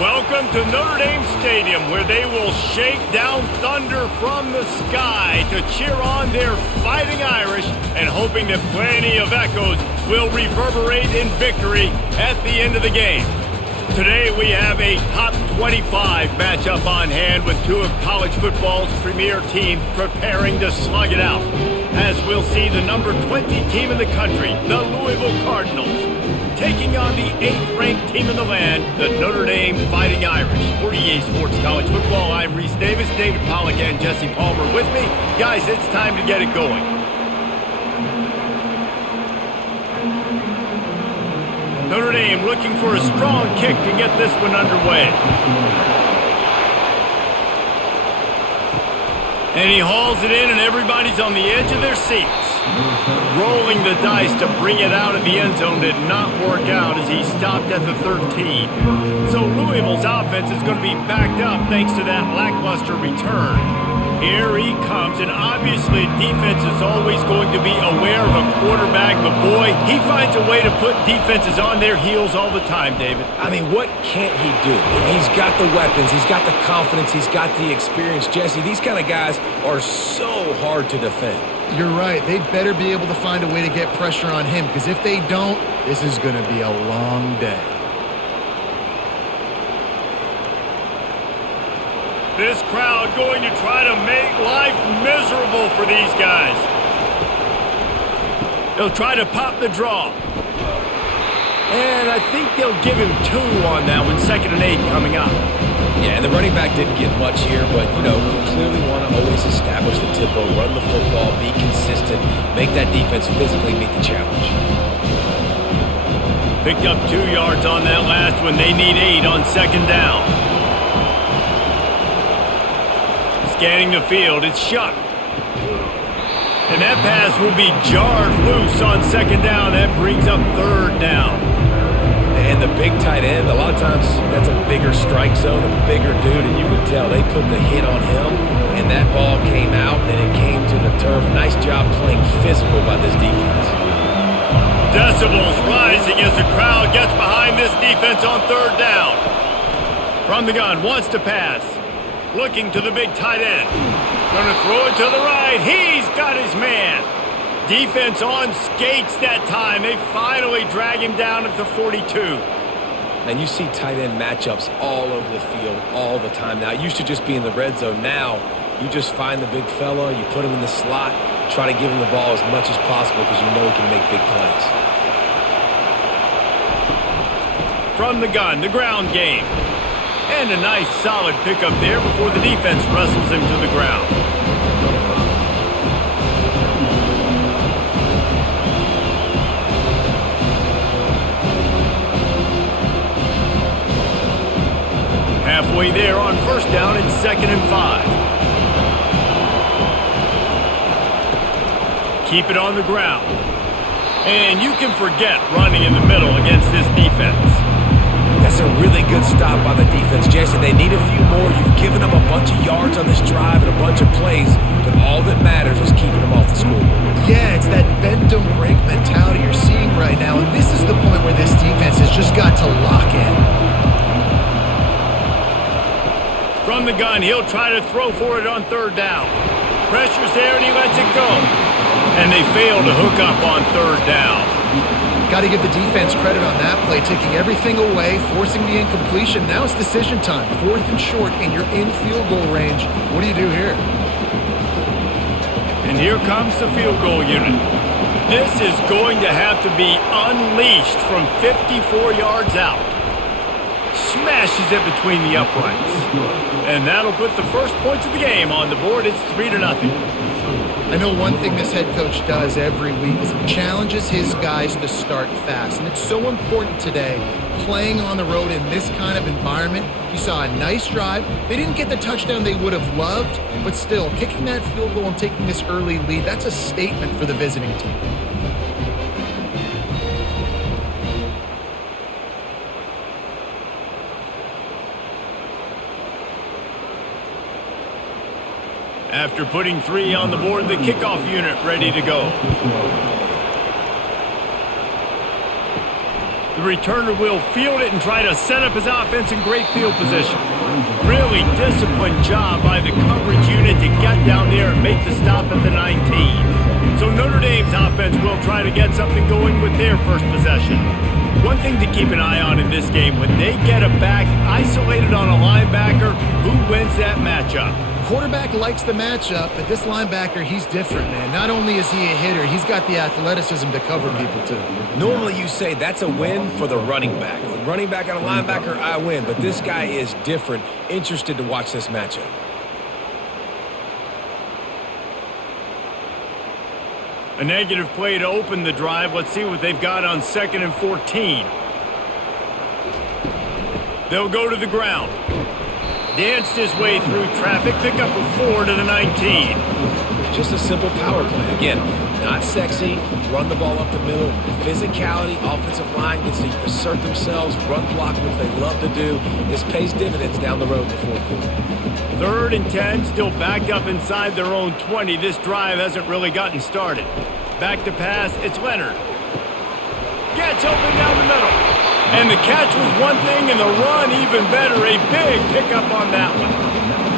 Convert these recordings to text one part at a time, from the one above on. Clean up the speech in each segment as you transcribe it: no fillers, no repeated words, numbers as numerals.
Welcome to Notre Dame Stadium, where they will shake down thunder from the sky to cheer on their Fighting Irish and hoping that plenty of echoes will reverberate in victory at the end of the game. Today we have a top 25 matchup on hand with two of college football's premier teams preparing to slug it out. As we'll see the number 20 team in the country, the Louisville Cardinals, taking on the 8th-ranked team in the land, the Notre Dame Fighting Irish. For EA Sports College Football, I'm Reese Davis, David Pollack, and Jesse Palmer with me. Guys, it's time to get it going. Notre Dame looking for a strong kick to get this one underway. And he hauls it in, and everybody's on the edge of their seats. Rolling the dice to bring it out of the end zone did not work out as he stopped at the 13. So Louisville's offense is going to be backed up thanks to that lackluster return. Here he comes, and obviously defense is always going to be aware of a quarterback, but boy, he finds a way to put defenses on their heels all the time, David. I mean, what can't he do? He's got the weapons, he's got the confidence, he's got the experience. Jesse, these kind of guys are so hard to defend. You're right. They'd better be able to find a way to get pressure on him, because if they don't, this is going to be a long day. This crowd going to try to make life miserable for these guys. They'll try to pop the draw. And I think they'll give him 2 on that one, 2nd and 8 coming up. Yeah, and the running back didn't get much here, but, you clearly want to always establish the tempo, run the football, be consistent, make that defense physically meet the challenge. Picked up 2 yards on that last one. They need 8 on 2nd down. Scanning the field, it's Shuck. And that pass will be jarred loose on 2nd down. That brings up 3rd down. And the big tight end, a lot of times that's a bigger strike zone, a bigger dude, and you can tell they put the hit on him, and that ball came out, and it came to the turf. Nice job playing physical by this defense. Decibels rising as the crowd gets behind this defense on 3rd down. From the gun, wants to pass. Looking to the big tight end. Going to throw it to the right. He's got his man. Defense on skates that time. They finally drag him down at the 42. And you see tight end matchups all over the field all the time now. It used to just be in the red zone. Now you just find the big fella, you put him in the slot, try to give him the ball as much as possible because you know he can make big plays. From the gun, the ground game. And a nice solid pickup there before the defense wrestles him to the ground. Halfway there on 1st down and 2nd and 5. Keep it on the ground. And you can forget running in the middle against this defense. That's a really good stop by the defense, Jesse. They need a few more. You've given them a bunch of yards on this drive and a bunch of plays, but all that matters is keeping them off the scoreboard. Yeah, it's that bend don't break mentality you're seeing right now, and this is the point where this defense has just got to lock in. From the gun, he'll try to throw for it on 3rd down. Pressure's there, and he lets it go. And they fail to hook up on 3rd down. Got to give the defense credit on that play, taking everything away, forcing the incompletion. Now it's decision time. 4th and short, and you're in field goal range. What do you do here? And here comes the field goal unit. This is going to have to be unleashed from 54 yards out. Smashes it between the uprights. And that'll put the first points of the game on the board. It's 3-0. I know one thing this head coach does every week is he challenges his guys to start fast. And it's so important today, playing on the road in this kind of environment. You saw a nice drive. They didn't get the touchdown they would have loved, but still, kicking that field goal and taking this early lead, that's a statement for the visiting team. After putting 3 on the board, the kickoff unit ready to go. The returner will field it and try to set up his offense in great field position. Really disciplined job by the coverage unit to get down there and make the stop at the 19. So Notre Dame's offense will try to get something going with their first possession. One thing to keep an eye on in this game, when they get a back isolated on a linebacker, who wins that matchup? Quarterback likes the matchup, but this linebacker, he's different, man. Not only is he a hitter, he's got the athleticism to cover people, too. Normally you say that's a win for the running back. The running back and a linebacker, I win. But this guy is different. Interested to watch this matchup. A negative play to open the drive. Let's see what they've got on 2nd and 14. They'll go to the ground. Danced his way through traffic, pick up a 4 to the 19. Just a simple power play. Again, not sexy, run the ball up the middle. Physicality, offensive line gets to assert themselves, run block, which they love to do. This pays dividends down the road in the fourth quarter. 3rd and 10, still backed up inside their own 20. This drive hasn't really gotten started. Back to pass, it's Leonard. Gets open down the middle. And the catch was one thing, and the run even better. A big pickup on that one.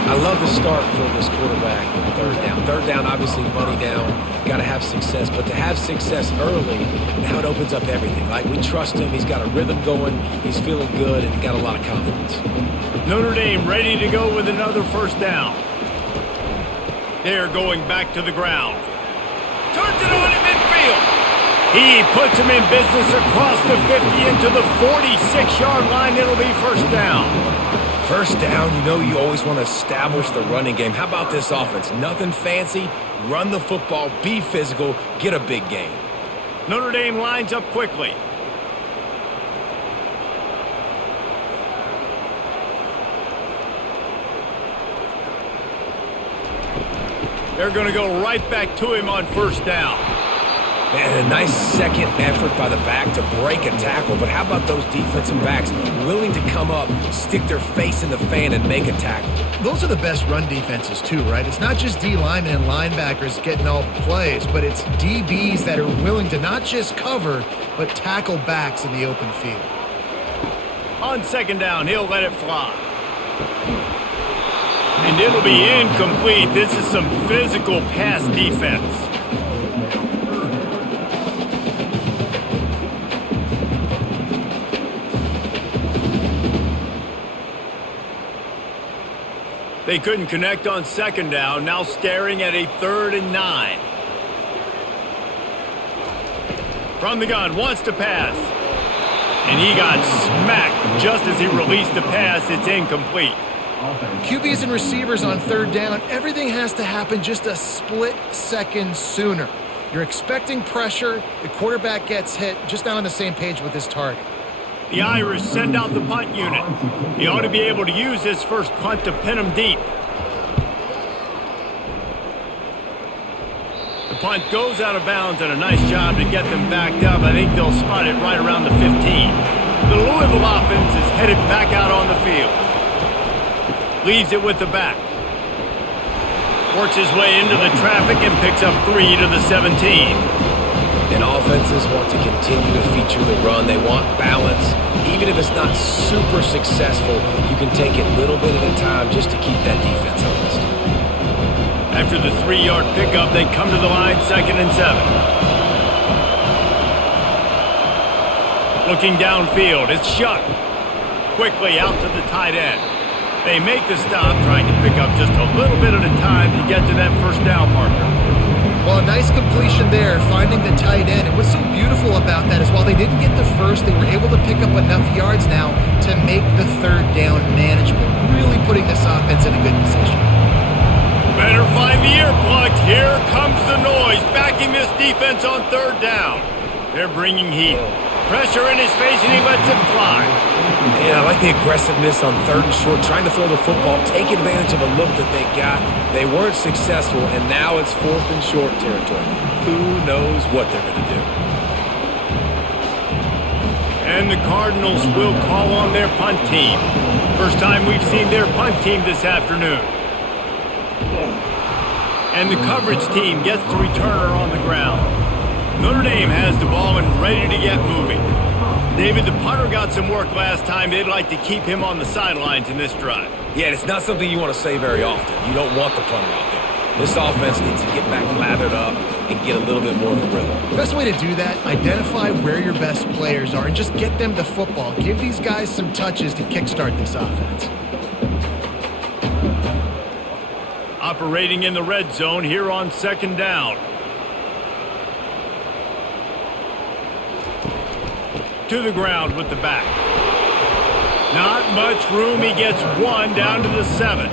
I love the start for this quarterback in 3rd down. 3rd down, obviously, money down. Got to have success. But to have success early, now it opens up everything. Like, we trust him. He's got a rhythm going. He's feeling good and got a lot of confidence. Notre Dame ready to go with another 1st down. They're going back to the ground. Turns it on in midfield. He puts him in business across the 50 into the 46-yard line. It'll be 1st down. 1st down, you know you always want to establish the running game. How about this offense? Nothing fancy. Run the football, be physical, get a big gain. Notre Dame lines up quickly. They're going to go right back to him on 1st down. And a nice second effort by the back to break a tackle. But how about those defensive backs willing to come up, stick their face in the fan, and make a tackle? Those are the best run defenses, too, right? It's not just D linemen and linebackers getting all the plays, but it's DBs that are willing to not just cover, but tackle backs in the open field. On 2nd down, he'll let it fly. And it'll be incomplete. This is some physical pass defense. They couldn't connect on 2nd down, now staring at a 3rd and 9. From the gun, wants to pass. And he got smacked just as he released the pass. It's incomplete. QBs and receivers on 3rd down, everything has to happen just a split second sooner. You're expecting pressure, the quarterback gets hit, just not on the same page with his target. The Irish send out the punt unit. He ought to be able to use this first punt to pin him deep. The punt goes out of bounds, and a nice job to get them backed up. I think they'll spot it right around the 15. The Louisville offense is headed back out on the field. Leaves it with the back. Works his way into the traffic and picks up 3 to the 17. And offenses want to continue to feature the run. They want balance. Even if it's not super successful, you can take it little bit at a time just to keep that defense honest. After the 3-yard pickup, they come to the line, 2nd and 7. Looking downfield, it's Shuck. Quickly out to the tight end. They make the stop, trying to pick up just a little bit at a time to get to that 1st down marker. Well, a nice completion there, finding the tight end. And what's so beautiful about that is while they didn't get the first, they were able to pick up enough yards now to make the 3rd down manageable, really putting this offense in a good position. Better find the earplugs. Here comes the noise, backing this defense on 3rd down. They're bringing heat. Pressure in his face, and he lets it fly. Yeah, I like the aggressiveness on 3rd and short, trying to throw the football, take advantage of a look that they got. They weren't successful, and now it's 4th and short territory. Who knows what they're going to do? And the Cardinals will call on their punt team. First time we've seen their punt team this afternoon. And the coverage team gets the returner on the ground. Notre Dame has the ball and ready to get moving. David, the punter got some work last time. They'd like to keep him on the sidelines in this drive. Yeah, it's not something you want to say very often. You don't want the punter out there. This offense needs to get back lathered up and get a little bit more of a rhythm. The best way to do that, identify where your best players are and just get them the football. Give these guys some touches to kickstart this offense. Operating in the red zone here on 2nd down. To the ground with the back. Not much room. He gets one down to the 7.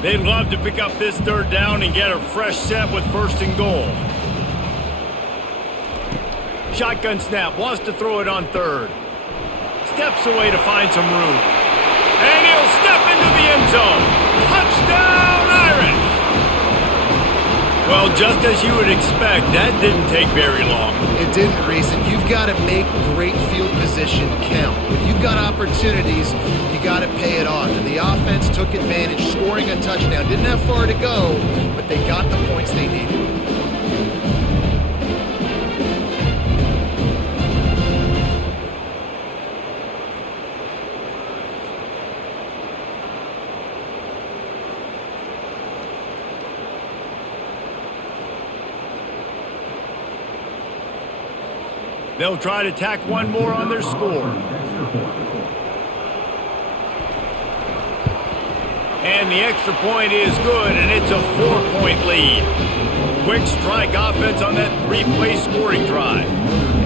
They'd love to pick up this 3rd down and get a fresh set with 1st and goal. Shotgun snap, wants to throw it on 3rd. Steps away to find some room. And he'll step into the end zone. Touchdown, Irish! Well, just as you would expect, that didn't take very long. It didn't, Reese, and you've got to make great field position count. When you've got opportunities, you got to pay it off. And the offense took advantage, scoring a touchdown. Didn't have far to go, but they got the points they needed. They'll try to tack one more on their score. And the extra point is good, and it's a 4-point lead. Quick strike offense on that 3-play scoring drive.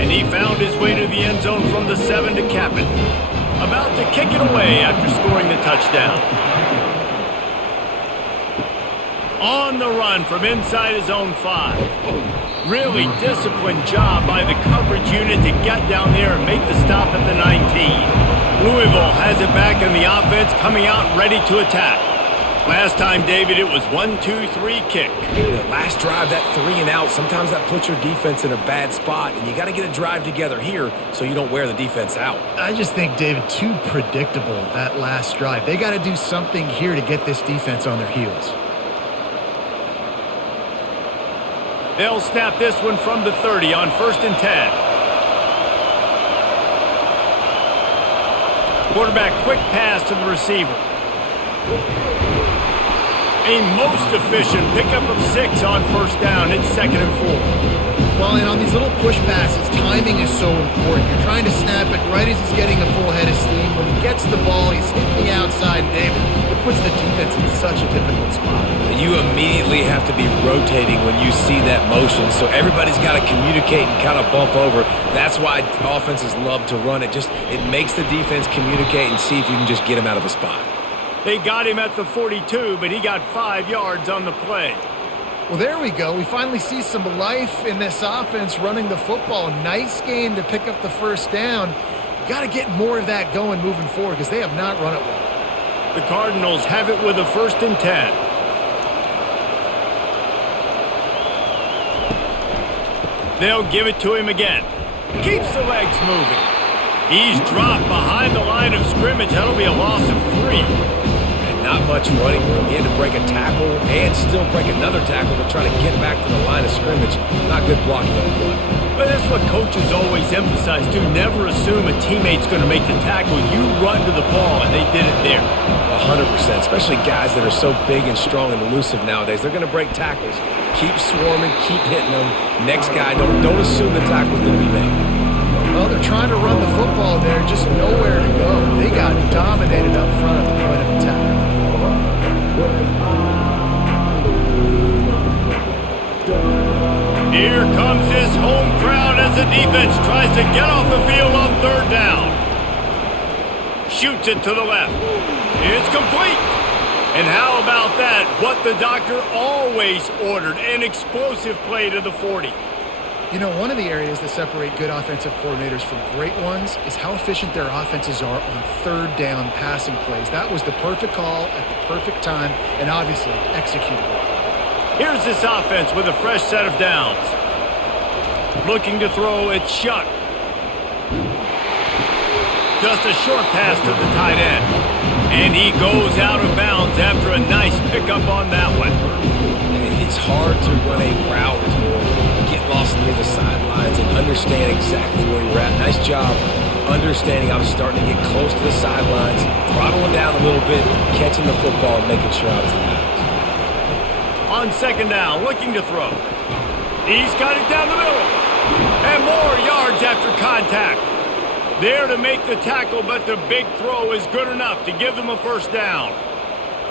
And he found his way to the end zone from the 7 to cap it. About to kick it away after scoring the touchdown. On the run from inside his own 5. Really disciplined job by the coverage unit to get down there and make the stop at the 19. Louisville has it back in the offense, coming out ready to attack. Last time, David, it was 1-2-3 kick. The last drive, that 3 and out, sometimes that puts your defense in a bad spot, and you got to get a drive together here so you don't wear the defense out. I just think, David, too predictable, that last drive. They got to do something here to get this defense on their heels. They'll snap this one from the 30 on 1st and 10. Quarterback quick pass to the receiver. A most efficient pickup of 6 on 1st down. It's 2nd and 4. Well, and on these little push passes, timing is so important. You're trying to snap it right as he's getting a full head of steam. When he gets the ball, he's hitting the outside, David. It puts the defense in such a difficult spot. You immediately have to be rotating when you see that motion, so everybody's got to communicate and kind of bump over. That's why offenses love to run it. It makes the defense communicate and see if you can just get him out of a spot. They got him at the 42, but he got 5 yards on the play. Well, there we go. We finally see some life in this offense running the football. Nice game to pick up the 1st down. Got to get more of that going moving forward because they have not run it well. The Cardinals have it with a 1st and 10. They'll give it to him again. Keeps the legs moving. He's dropped behind the line of scrimmage. That'll be a loss of 3. And not much running room. He had to break a tackle and still break another tackle to try to get back to the line of scrimmage. Not good blocking on the play. But that's what coaches always emphasize, too. Never assume a teammate's going to make the tackle. You run to the ball, and they did it there. 100%, especially guys that are so big and strong and elusive nowadays. They're going to break tackles. Keep swarming, keep hitting them. Next guy, don't assume the tackle's going to be made. Well, they're trying to run the football there, just nowhere to go. They got dominated up front at the point of attack. Here comes his home crowd as the defense tries to get off the field on 3rd down. Shoots it to the left. It's complete. And how about that? What the doctor always ordered, an explosive play to the 40. You know, one of the areas that separate good offensive coordinators from great ones is how efficient their offenses are on 3rd down passing plays. That was the perfect call at the perfect time and obviously executed well. Here's this offense with a fresh set of downs. Looking to throw, it's Shuck. Just a short pass to the tight end. And he goes out of bounds after a nice pickup on that one. It's hard to run a route or get lost near the sidelines and understand exactly where you're at. Nice job understanding I was starting to get close to the sidelines, throttling down a little bit, catching the football and making sure I was in bounds. On second down, looking to throw. He's got it down the middle. And more yards after contact. There to make the tackle, but the big throw is good enough to give them a first down.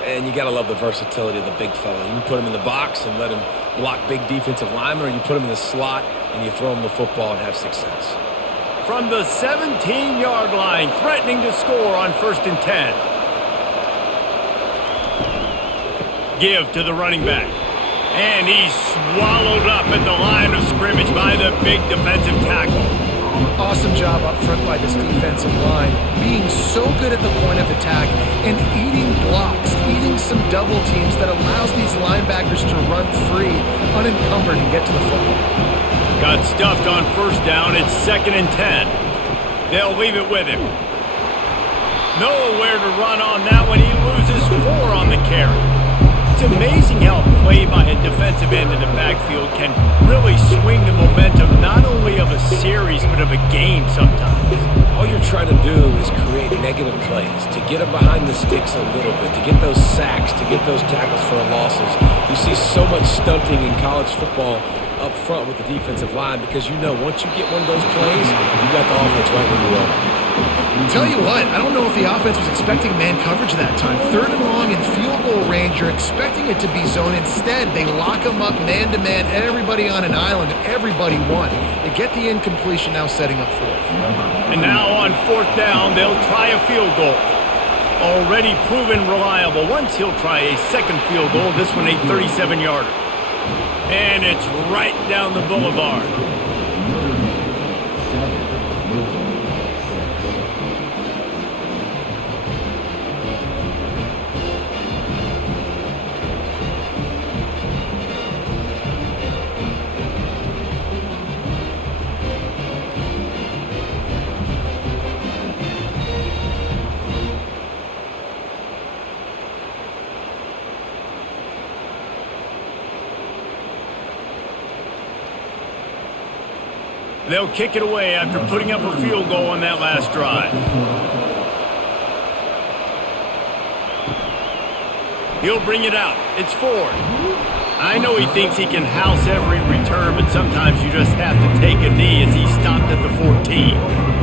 And you got to love the versatility of the big fella. You can put him in the box and let him block big defensive linemen, or you put him in the slot and you throw him the football and have success. From the 17-yard line, threatening to score on 1st and 10. Give to the running back. And he's swallowed up at the line of scrimmage by the big defensive tackle. Awesome job up front by this defensive line, being so good at the point of attack and eating blocks, eating some double teams that allows these linebackers to run free, unencumbered, and get to the football. Got stuffed on 1st down. It's 2nd and 10. They'll leave it with him. Nowhere to run on that one. He loses 4 on the carry. It's amazing how a play by a defensive end in the backfield can really swing the momentum not only of a series but of a game sometimes. All you're trying to do is create negative plays, to get them behind the sticks a little bit, to get those sacks, to get those tackles for losses. You see so much stunting in college football up front with the defensive line because you know once you get one of those plays, you got the offense right where you want it. Tell you what, I don't know if the offense was expecting man coverage that time. 3rd and long in field goal range, you're expecting it to be zone. Instead, they lock them up man-to-man, everybody on an island, everybody won. They get the incompletion, now setting up 4th. And now on 4th down, they'll try a field goal. Already proven reliable. Once he'll try a 2nd field goal, this one a 37-yarder. And it's right down the boulevard. They'll kick it away after putting up a field goal on that last drive. He'll bring it out. It's Ford. I know he thinks he can house every return, but sometimes you just have to take a knee as he stopped at the 14.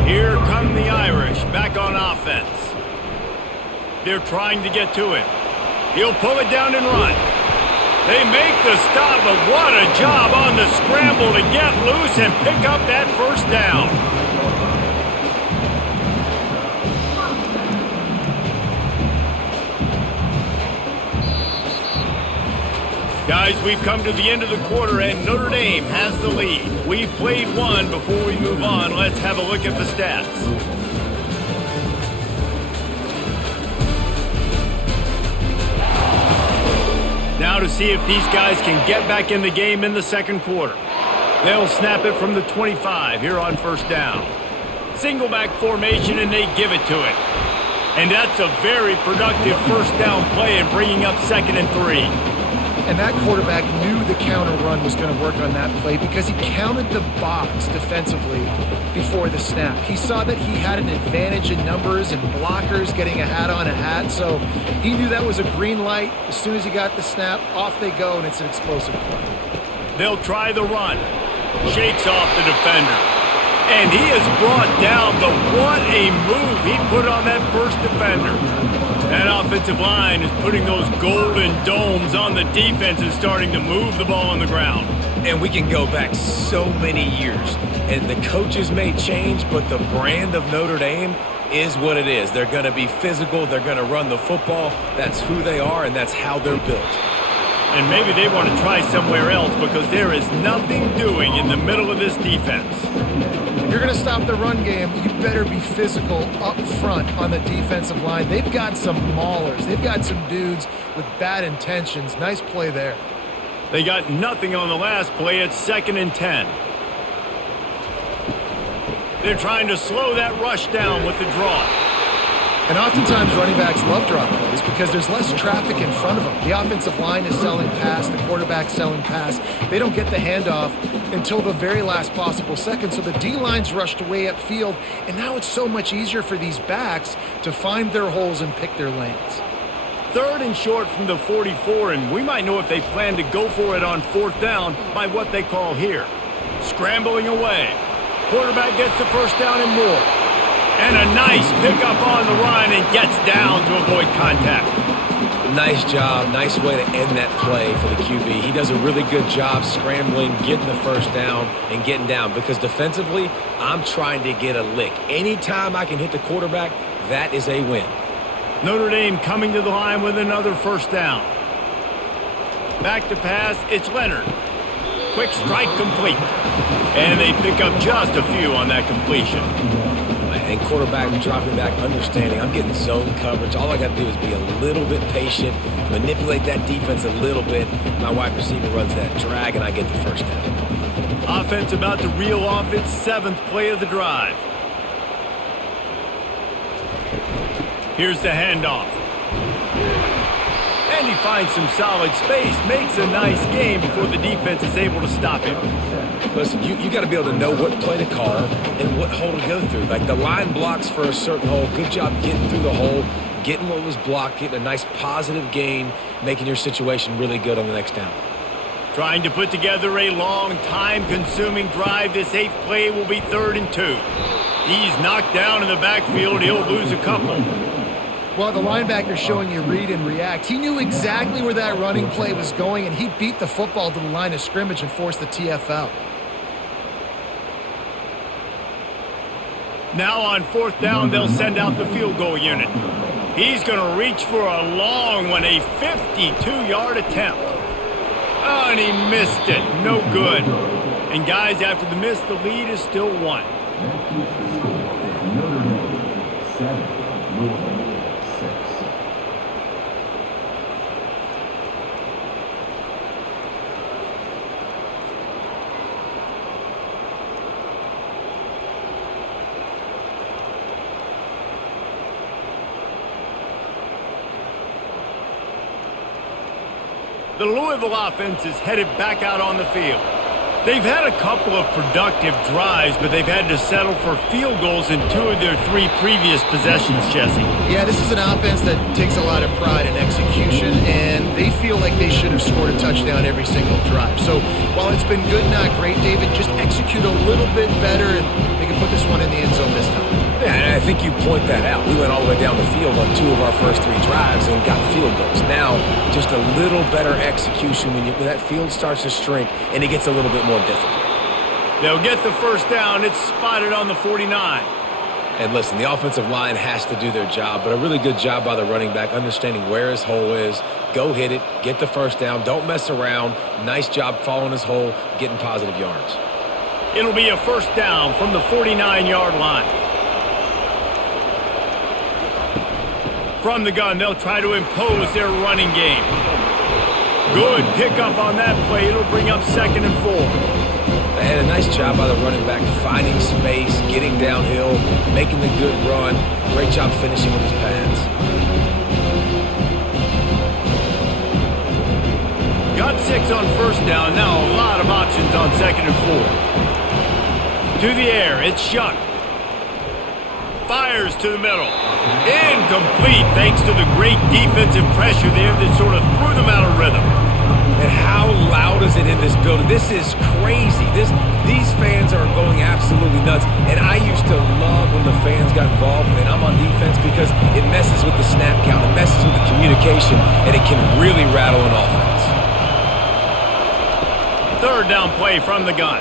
Here come the Irish back on offense. They're trying to get to it. He'll pull it down and run. They make the stop, but what a job on the scramble to get loose and pick up that 1st down. Guys, we've come to the end of the quarter, and Notre Dame has the lead. We've played one. Before we move on, let's have a look at the stats. Now to see if these guys can get back in the game in the 2nd quarter. They'll snap it from the 25 here on 1st down. Single back formation, and they give it to it. And that's a very productive 1st down play in bringing up 2nd and 3. And that quarterback knew the counter run was going to work on that play because he counted the box defensively before the snap. He saw that he had an advantage in numbers and blockers getting a hat on a hat, so he knew that was a green light. As soon as he got the snap, off they go, and it's an explosive play. They'll try the run. Shakes off the defender. And he is brought down, but what a move he put on that 1st defender. That offensive line is putting those golden domes on the defense and starting to move the ball on the ground. And we can go back so many years, and the coaches may change, but the brand of Notre Dame is what it is. They're going to be physical. They're going to run the football. That's who they are, and that's how they're built. And maybe they want to try somewhere else because there is nothing doing in the middle of this defense. If you're going to stop the run game, you better be physical up front on the defensive line. They've got some maulers. They've got some dudes with bad intentions. Nice play there. They got nothing on the last play. It's 2nd and 10. They're trying to slow that rush down with the draw. And oftentimes running backs love drop plays because there's less traffic in front of them. The offensive line is selling pass, the quarterback's selling pass. They don't get the handoff until the very last possible second, so the D-line's rushed way upfield, and now it's so much easier for these backs to find their holes and pick their lanes. 3rd and short from the 44, and we might know if they plan to go for it on 4th down by what they call here. Scrambling away. Quarterback gets the first down and more. And a nice pickup on the run and gets down to avoid contact. Nice job. Nice way to end that play for the QB. He does a really good job scrambling, getting the first down, and getting down. Because defensively, I'm trying to get a lick. Anytime I can hit the quarterback, that is a win. Notre Dame coming to the line with another first down. Back to pass, it's Leonard. Quick strike complete. And they pick up just a few on that completion. And quarterback dropping back, understanding I'm getting zone coverage. All I got to do is be a little bit patient, manipulate that defense a little bit. My wide receiver runs that drag, and I get the first down. Offense about to reel off its 7th play of the drive. Here's the handoff. And he finds some solid space, makes a nice game before the defense is able to stop him. Listen, you got to be able to know what play to call and what hole to go through. Like the line blocks for a certain hole. Good job getting through the hole, getting what was blocked, getting a nice positive gain, making your situation really good on the next down. Trying to put together a long, time-consuming drive. This 8th play will be 3rd and 2. He's knocked down in the backfield. He'll lose a couple. Well, the linebacker's showing you read and react. He knew exactly where that running play was going, and he beat the football to the line of scrimmage and forced the TFL. Now on 4th down, they'll send out the field goal unit. He's going to reach for a long one, a 52-yard attempt. Oh, and he missed it. No good. And guys, after the miss, the lead is still 1. The Louisville offense is headed back out on the field. They've had a couple of productive drives, but they've had to settle for field goals in 2 of their 3 previous possessions, Jesse. Yeah, this is an offense that takes a lot of pride in execution, and they feel like they should have scored a touchdown every single drive. So while it's been good, not great, David, just execute a little bit better, and they can put this one in the end zone this time. Yeah, and I think you point that out. We went all the way down the field on 2 of our first 3 drives and got field goals. Now, just a little better execution when that field starts to shrink and it gets a little bit more difficult. They'll get the first down. It's spotted on the 49. And listen, the offensive line has to do their job, but a really good job by the running back, understanding where his hole is. Go hit it, get the first down, don't mess around. Nice job following his hole, getting positive yards. It'll be a first down from the 49-yard line. From the gun, they'll try to impose their running game. Good pickup on that play. It'll bring up 2nd and 4. And a nice job by the running back, finding space, getting downhill, making the good run. Great job finishing with his pads. Got 6 on first down. Now a lot of options on 2nd and 4. To the air, it's Shuck. Fires to the middle. Incomplete thanks to the great defensive pressure there that sort of threw them out of rhythm. And how loud is it in this building? This is crazy. These fans are going absolutely nuts. And I used to love when the fans got involved and I'm on defense because it messes with the snap count, it messes with the communication, and it can really rattle an offense. 3rd down play from the gun.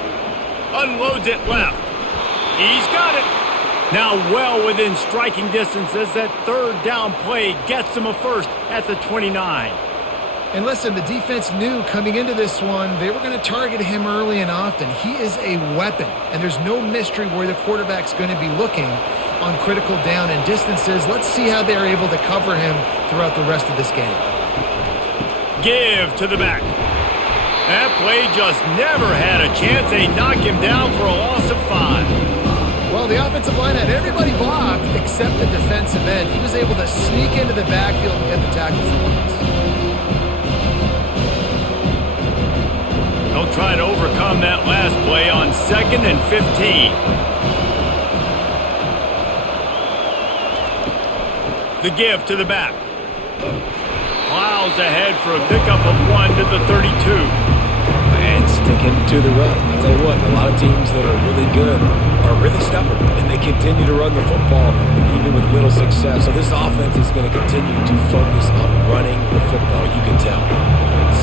Unloads it left. He's got it. Now well within striking distance as that 3rd down play gets him a first at the 29. And listen, the defense knew coming into this one, they were going to target him early and often. He is a weapon, and there's no mystery where the quarterback's going to be looking on critical down and distances. Let's see how they're able to cover him throughout the rest of this game. Give to the back. That play just never had a chance. They knock him down for a loss of 5. Well, Well, the offensive line had everybody blocked except the defensive end. He was able to sneak into the backfield and get the tackle for once. They'll try to overcome that last play on 2nd and 15. The give to the back. Plows ahead for a pickup of 1 to the 32. And sticking to the run. I'll tell you what, a lot of teams that are really good are really stubborn, and they continue to run the football even with little success. So this offense is going to continue to focus on running the football, you can tell.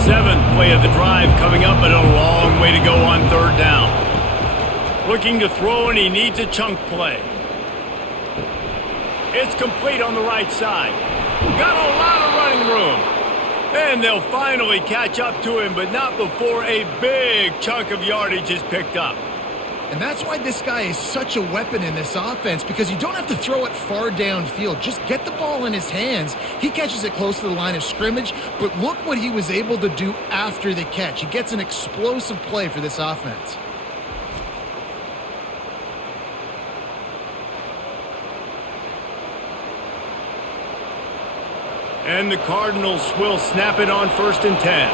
7th play of the drive coming up, but a long way to go on 3rd down. Looking to throw, and he needs a chunk play. It's complete on the right side. Got a lot of running room. And they'll finally catch up to him, but not before a big chunk of yardage is picked up. And that's why this guy is such a weapon in this offense, because you don't have to throw it far downfield. Just get the ball in his hands. He catches it close to the line of scrimmage, but look what he was able to do after the catch. He gets an explosive play for this offense. And the Cardinals will snap it on 1st and 10.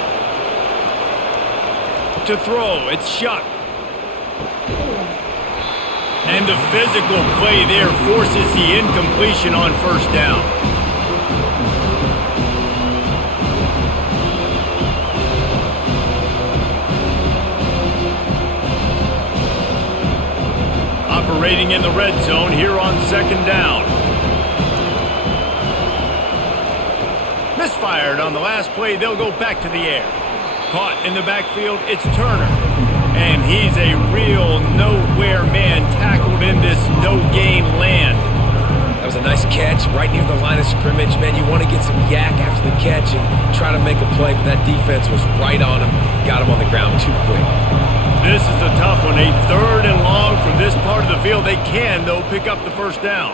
To throw, it's Shuck. And the physical play there forces the incompletion on 1st down. Operating in the red zone here on 2nd down. Misfired on the last play. They'll go back to the air. Caught in the backfield, it's Turner. And he's a real nowhere man, tackled in this no-gain land. That was a nice catch right near the line of scrimmage. Man, you want to get some yak after the catch and try to make a play, but that defense was right on him. Got him on the ground too quick. This is a tough one. A 3rd and long from this part of the field. They can, though, pick up the 1st down.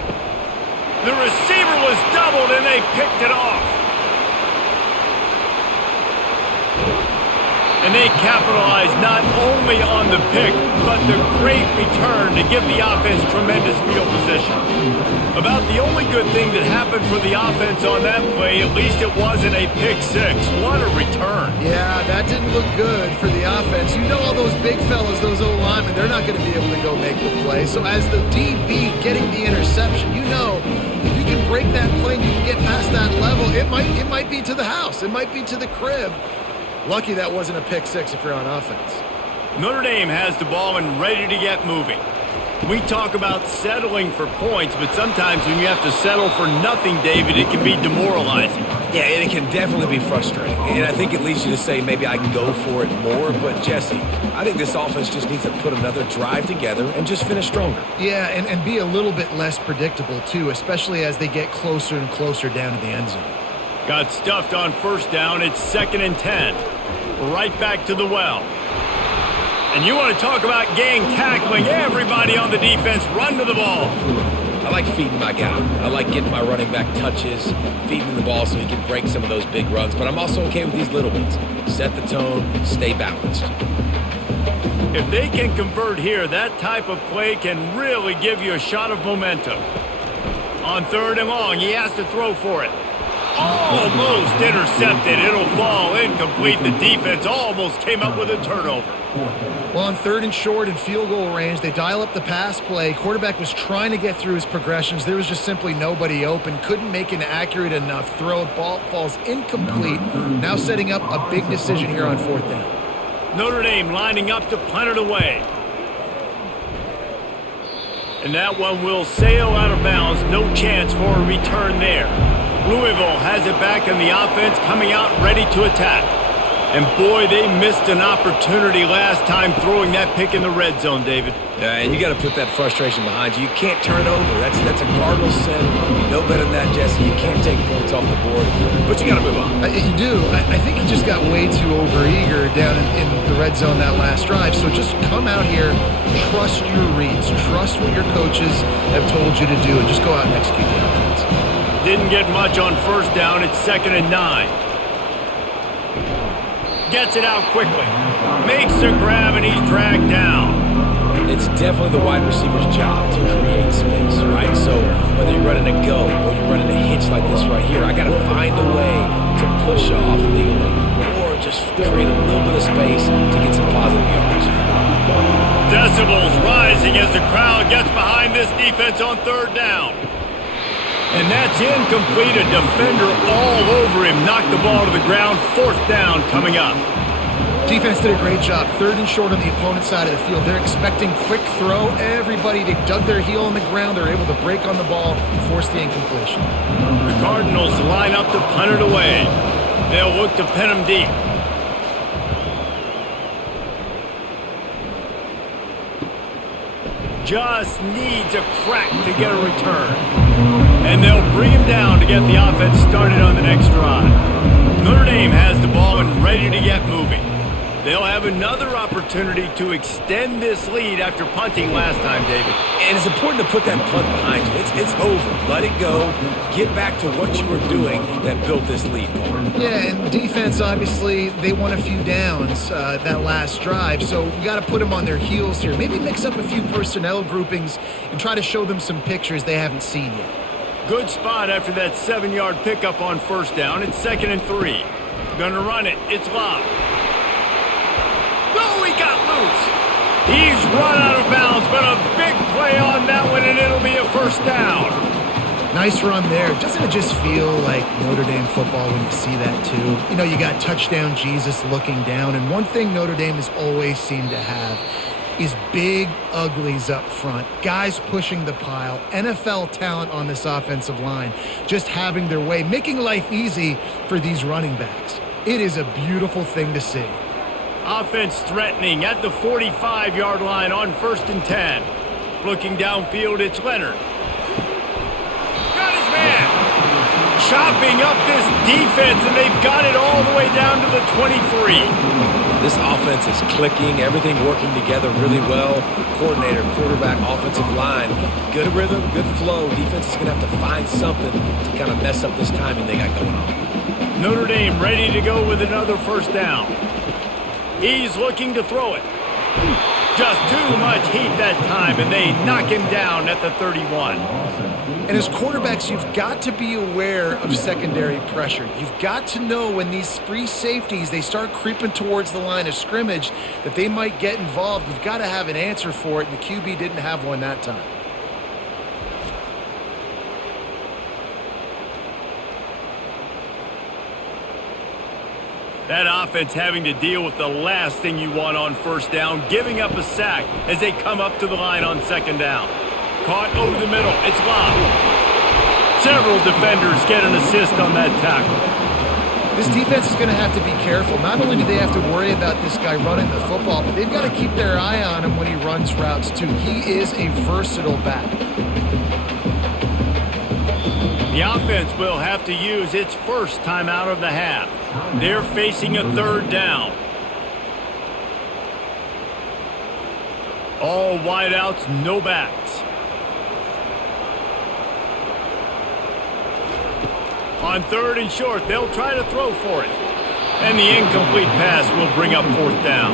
The receiver was doubled, and they picked it off. And they capitalized not only on the pick, but the great return to give the offense tremendous field position. About the only good thing that happened for the offense on that play, at least it wasn't a pick 6. What a return. Yeah, that didn't look good for the offense. You know all those big fellas, those O-linemen, they're not going to be able to go make the play. So as the DB getting the interception, you know, if you can break that play and you can get past that level, it might be to the house. It might be to the crib. Lucky that wasn't a pick 6 if you're on offense. Notre Dame has the ball and ready to get moving. We talk about settling for points, but sometimes when you have to settle for nothing, David, it can be demoralizing. Yeah, and it can definitely be frustrating. And I think it leads you to say maybe I can go for it more. But, Jesse, I think this offense just needs to put another drive together and just finish stronger. Yeah, and be a little bit less predictable, too, especially as they get closer and closer down to the end zone. Got stuffed on 1st down. It's 2nd and 10. Right back to the well. And you want to talk about gang tackling. Everybody on the defense run to the ball. I like feeding my guy. I like getting my running back touches, feeding the ball so he can break some of those big runs. But I'm also okay with these little ones. Set the tone, stay balanced. If they can convert here, that type of play can really give you a shot of momentum. On 3rd and long, he has to throw for it. Almost intercepted. It'll fall incomplete. The defense almost came up with a turnover. Well, on 3rd and short and field goal range, they dial up the pass play. Quarterback was trying to get through his progressions. There was just simply nobody open. Couldn't make an accurate enough throw. Ball falls incomplete. Now setting up a big decision here on 4th down. Notre Dame lining up to punt it away. And that one will sail out of bounds. No chance for a return there. Louisville has it back in the offense, coming out ready to attack. And boy, they missed an opportunity last time throwing that pick in the red zone, David. Yeah, and you got to put that frustration behind you. You can't turn it over. That's a Cardinals sin. You know better than that, Jesse. You can't take points off the board, but you got to move on. You do. I think he just got way too overeager down in the red zone that last drive. So just come out here, trust your reads, trust what your coaches have told you to do, and just go out and execute the offense. Didn't get much on 1st down. It's 2nd and 9. Gets it out quickly. Makes a grab, and he's dragged down. It's definitely the wide receiver's job to create space, right? So whether you're running a go or you're running a hitch like this right here, I got to find a way to push off legally or just create a little bit of space to get some positive yards. Decibels rising as the crowd gets behind this defense on third down. And that's incomplete. A defender all over him. Knocked the ball to the ground. Fourth down coming up. Defense did a great job. Third and short on the opponent's side of the field. They're expecting quick throw. Everybody, they dug their heel on the ground. They're able to break on the ball, force the incompletion. The Cardinals line up to punt it away. They'll look to pin him deep. Just needs a crack to get a return. And they'll bring him down to get the offense started on the next drive. Notre Dame has the ball and ready to get moving. They'll have another opportunity to extend this lead after punting last time, David. And it's important to put that punt behind you. It's over. Let it go. Get back to what you were doing that built this lead, Paul. Yeah, and defense, obviously, they won a few downs that last drive, so you got to put them on their heels here. Maybe mix up a few personnel groupings and try to show them some pictures they haven't seen yet. Good spot after that 7-yard pickup on first down. It's 2nd and 3. Gonna run it. It's Love. Oh, he got loose. He's run out of bounds, but a big play on that one, and it'll be a first down. Nice run there. Doesn't it just feel like Notre Dame football when you see that too? You know, you got touchdown Jesus looking down, and one thing Notre Dame has always seemed to have is big uglies up front, guys pushing the pile, NFL talent on this offensive line, just having their way, making life easy for these running backs. It is a beautiful thing to see. Offense threatening at the 45-yard line on 1st and 10. Looking downfield, it's Leonard. Got his man. Chopping up this defense, and they've got it all the way down to the 23. This offense is clicking, everything working together really well. Coordinator, quarterback, offensive line, good rhythm, good flow. Defense is going to have to find something to kind of mess up this timing they got going on. Notre Dame ready to go with another first down. He's looking to throw it. Just too much heat that time, and they knock him down at the 31. And as quarterbacks, you've got to be aware of secondary pressure. You've got to know when these free safeties, they start creeping towards the line of scrimmage, that they might get involved. You've got to have an answer for it, and the QB didn't have one that time. That offense having to deal with the last thing you want on first down, giving up a sack as they come up to the line on 2nd down. Caught over the middle. It's Love. Several defenders get an assist on that tackle. This defense is going to have to be careful. Not only do they have to worry about this guy running the football, but they've got to keep their eye on him when he runs routes too. He is a versatile back. The offense will have to use its first timeout of the half. They're facing a 3rd down. All wideouts, no backs. On 3rd and short, they'll try to throw for it. And the incomplete pass will bring up 4th down.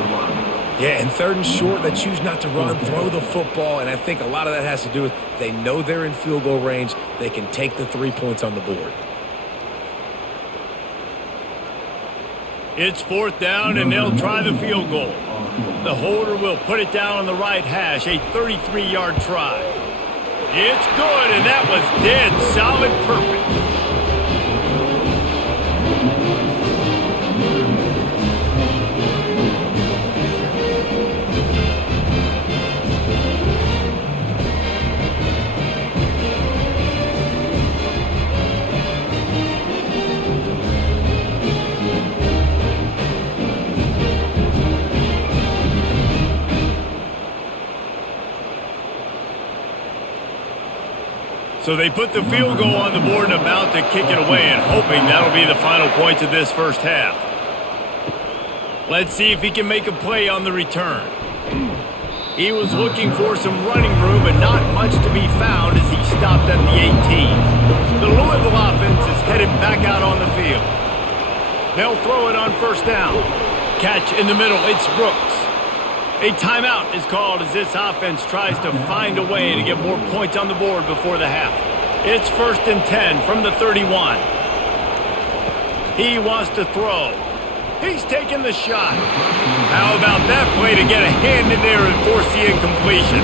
Yeah, and 3rd and short, they choose not to run, throw the football, and I think a lot of that has to do with they know they're in field goal range. They can take the 3 points on the board. It's 4th down, and they'll try the field goal. The holder will put it down on the right hash, a 33-yard try. It's good, and that was dead solid perfect. So they put the field goal on the board and about to kick it away, and hoping that'll be the final points of this first half. Let's see if he can make a play on the return. He was looking for some running room, but not much to be found as he stopped at the 18. The Louisville offense is headed back out on the field. They'll throw it on 1st down. Catch in the middle, it's Brooks. A timeout is called as this offense tries to find a way to get more points on the board before the half. It's 1st and 10 from the 31. He wants to throw. He's taking the shot. How about that play to get a hand in there and force the incompletion?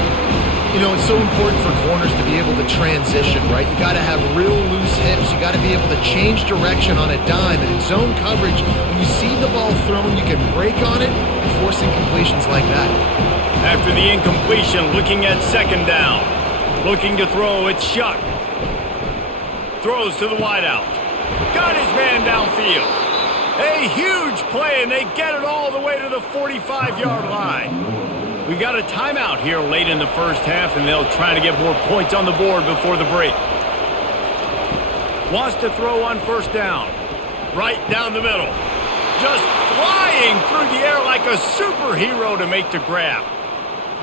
You know, it's so important for corners to be able to transition, right? You got to have real loose hips. You got to be able to change direction on a dime. And in zone coverage, when you see the ball thrown, you can break on it and force incompletions like that. After the incompletion, looking at 2nd down. Looking to throw, it's Shuck. Throws to the wideout. Got his man downfield. A huge play, and they get it all the way to the 45-yard line. We've got a timeout here late in the first half, and they'll try to get more points on the board before the break. Wants to throw on 1st down. Right down the middle. Just flying through the air like a superhero to make the grab.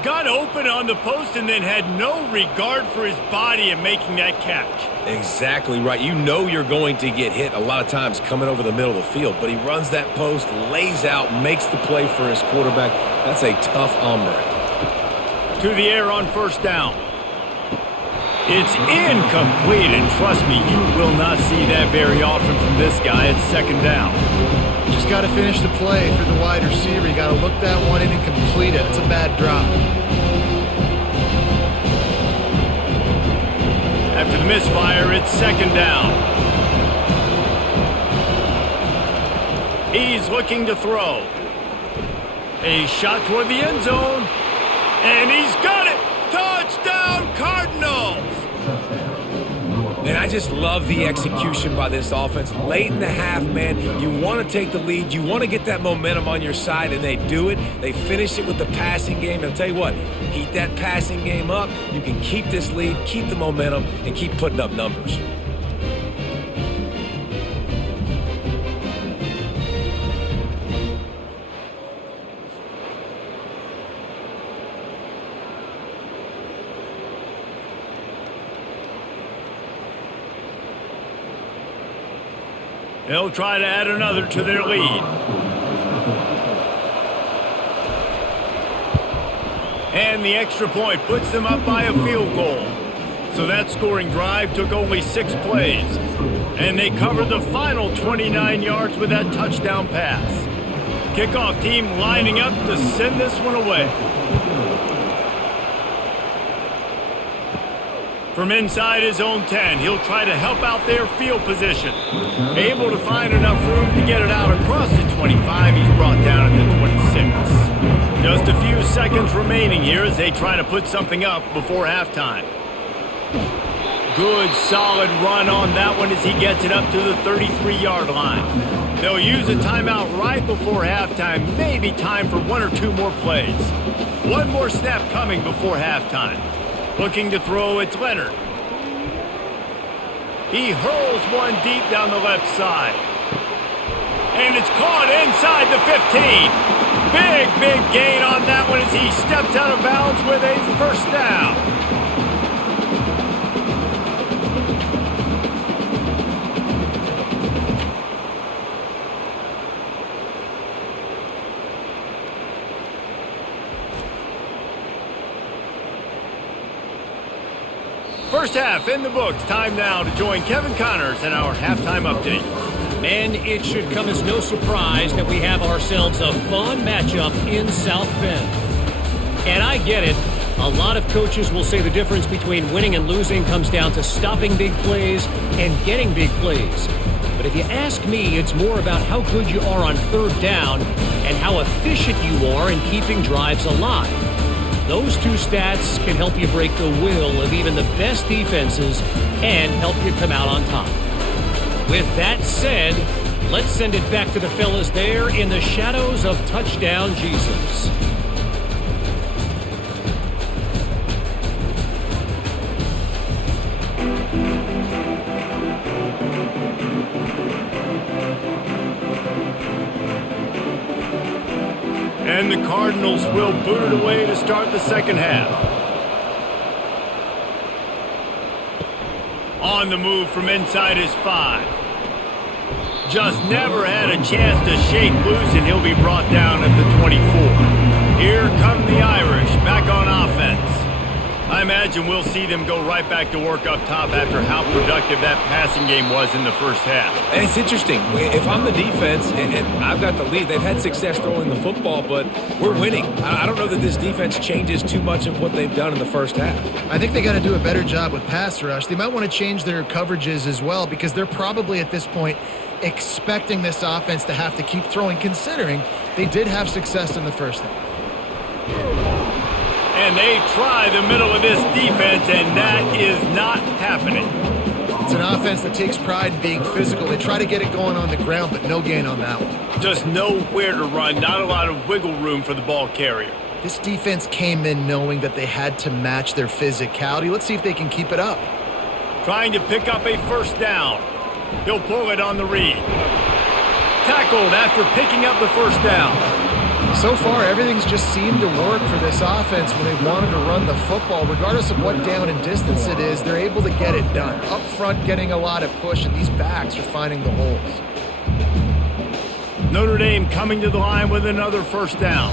Got open on the post and then had no regard for his body in making that catch. Exactly right. You know you're going to get hit a lot of times coming over the middle of the field, but he runs that post, lays out, makes the play for his quarterback. That's a tough hombre. To the air on 1st down. It's incomplete, and trust me, you will not see that very often from this guy. It's 2nd down. Just got to finish the play for the wide receiver. You got to look that one in and complete it. It's a bad drop. After the misfire, it's 2nd down. He's looking to throw. A shot toward the end zone. And he's got it! Touchdown, Cardinals! And I just love the execution by this offense. Late in the half, man, you want to take the lead. You want to get that momentum on your side, and they do it. They finish it with the passing game. And I'll tell you what, heat that passing game up. You can keep this lead, keep the momentum, and keep putting up numbers. They'll try to add another to their lead. And the extra point puts them up by a field goal. So that scoring drive took only 6 plays. And they covered the final 29 yards with that touchdown pass. Kickoff team lining up to send this one away. From inside his own 10, he'll try to help out their field position. Able to find enough room to get it out across the 25. He's brought down at the 26. Just a few seconds remaining here as they try to put something up before halftime. Good, solid run on that one as he gets it up to the 33-yard line. They'll use a timeout right before halftime. Maybe time for 1 or 2 more plays. One more snap coming before halftime. Looking to throw, it's Leonard. He hurls one deep down the left side. And it's caught inside the 15. Big gain on that one as he steps out of bounds with a 1st down. First half in the books. Time now to join Kevin Connors in our halftime update. And it should come as no surprise that we have ourselves a fun matchup in South Bend. And I get it. A lot of coaches will say the difference between winning and losing comes down to stopping big plays and getting big plays. But if you ask me, it's more about how good you are on 3rd down and how efficient you are in keeping drives alive. Those 2 stats can help you break the will of even the best defenses and help you come out on top. With that said, let's send it back to the fellas there in the shadows of Touchdown Jesus. And the Cardinals will boot it away to start the second half. On the move from inside his 5. Just never had a chance to shake loose, and he'll will be brought down at the 24. Here come the Irish back on offense. I imagine we'll see them go right back to work up top after how productive that passing game was in the first half. And it's interesting. If I'm the defense and I've got the lead, they've had success throwing the football, but we're winning. I don't know that this defense changes too much of what they've done in the first half. I think they got to do a better job with pass rush. They might want to change their coverages as well because they're probably at this point expecting this offense to have to keep throwing, considering they did have success in the first half. And they try the middle of this defense, and that is not happening. It's an offense that takes pride in being physical. They try to get it going on the ground, but no gain on that one. Just nowhere to run, not a lot of wiggle room for the ball carrier. This defense came in knowing that they had to match their physicality. Let's see if they can keep it up. Trying to pick up a first down. He'll pull it on the read. Tackled after picking up the first down. So far, everything's just seemed to work for this offense when they wanted to run the football. Regardless of what down and distance it is, they're able to get it done. Up front, getting a lot of push, and these backs are finding the holes. Notre Dame coming to the line with another first down.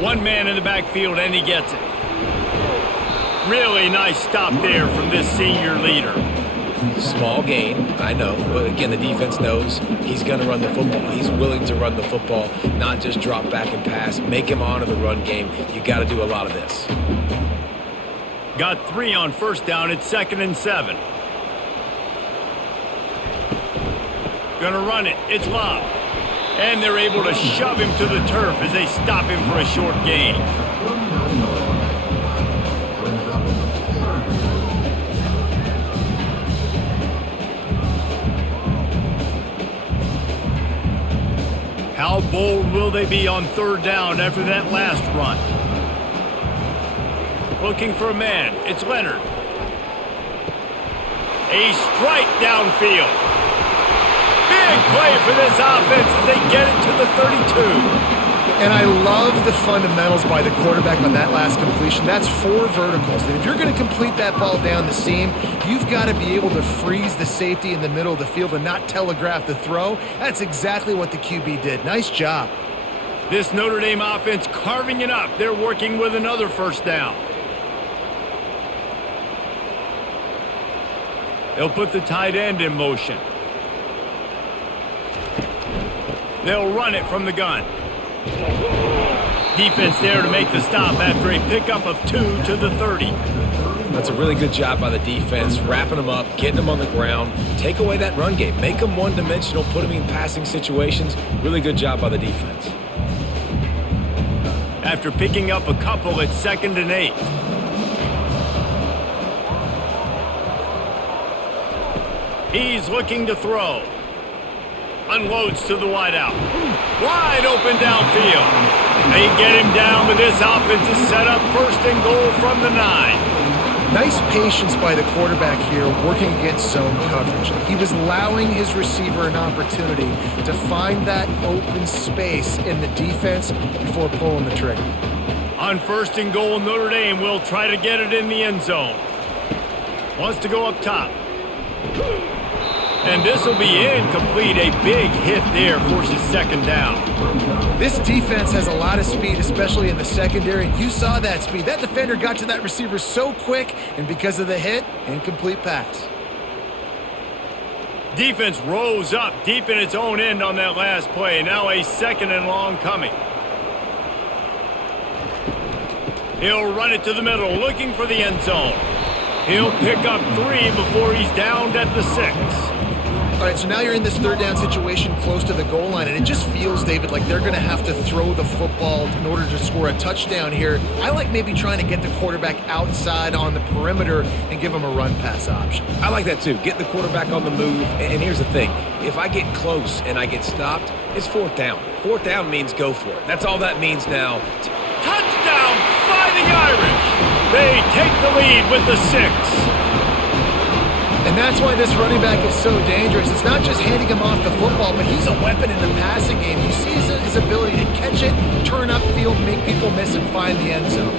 One man in the backfield, and he gets it. Really nice stop there from this senior leader. Small gain, I know, but again, the defense knows he's going to run the football. He's willing to run the football, not just drop back and pass. Make him honor the run game. You got to do a lot of this. Got 3 on first down. It's 2nd and 7. Gonna run it. It's Love. And they're able to shove him to the turf as they stop him for a short gain. How bold will they be on 3rd down after that last run? Looking for a man. It's Leonard. A strike downfield. Big play for this offense as they get it to the 32. And I love the fundamentals by the quarterback on that last completion. That's 4 verticals. And if you're going to complete that ball down the seam, you've got to be able to freeze the safety in the middle of the field and not telegraph the throw. That's exactly what the QB did. Nice job. This Notre Dame offense carving it up. They're working with another first down. They'll put the tight end in motion. They'll run it from the gun. Defense there to make the stop after a pickup of 2 to the 30. That's a really good job by the defense, wrapping them up, getting them on the ground, take away that run game, make them one-dimensional, put them in passing situations. Really good job by the defense. After picking up a couple, it's 2nd and 8. He's looking to throw. Unloads to the wideout. Wide open downfield. They get him down, but this offense is set up 1st and goal from the 9. Nice patience by the quarterback here working against zone coverage. He was allowing his receiver an opportunity to find that open space in the defense before pulling the trigger. On 1st and goal, Notre Dame will try to get it in the end zone. Wants to go up top. And this will be incomplete. A big hit there forces 2nd down. This defense has a lot of speed, especially in the secondary. You saw that speed. That defender got to that receiver so quick, and because of the hit, incomplete pass. Defense rose up deep in its own end on that last play. Now a 2nd and long coming. He'll run it to the middle, looking for the end zone. He'll pick up 3 before he's downed at the 6. All right, so now you're in this 3rd down situation close to the goal line, and it just feels, David, like they're going to have to throw the football in order to score a touchdown here. I like maybe trying to get the quarterback outside on the perimeter and give him a run-pass option. I like that too. Get the quarterback on the move. And here's the thing. If I get close and I get stopped, it's 4th down. 4th down means go for it. That's all that means now. Touchdown, Fighting Irish. They take the lead with the 6. And that's why this running back is so dangerous. It's not just handing him off the football, but he's a weapon in the passing game. You see his ability to catch it, turn upfield, make people miss, and find the end zone.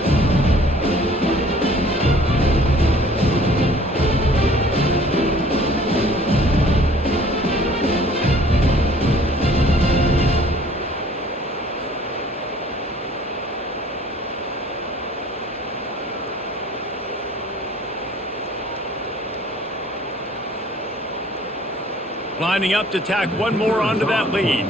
Lining up to tack one more onto that lead.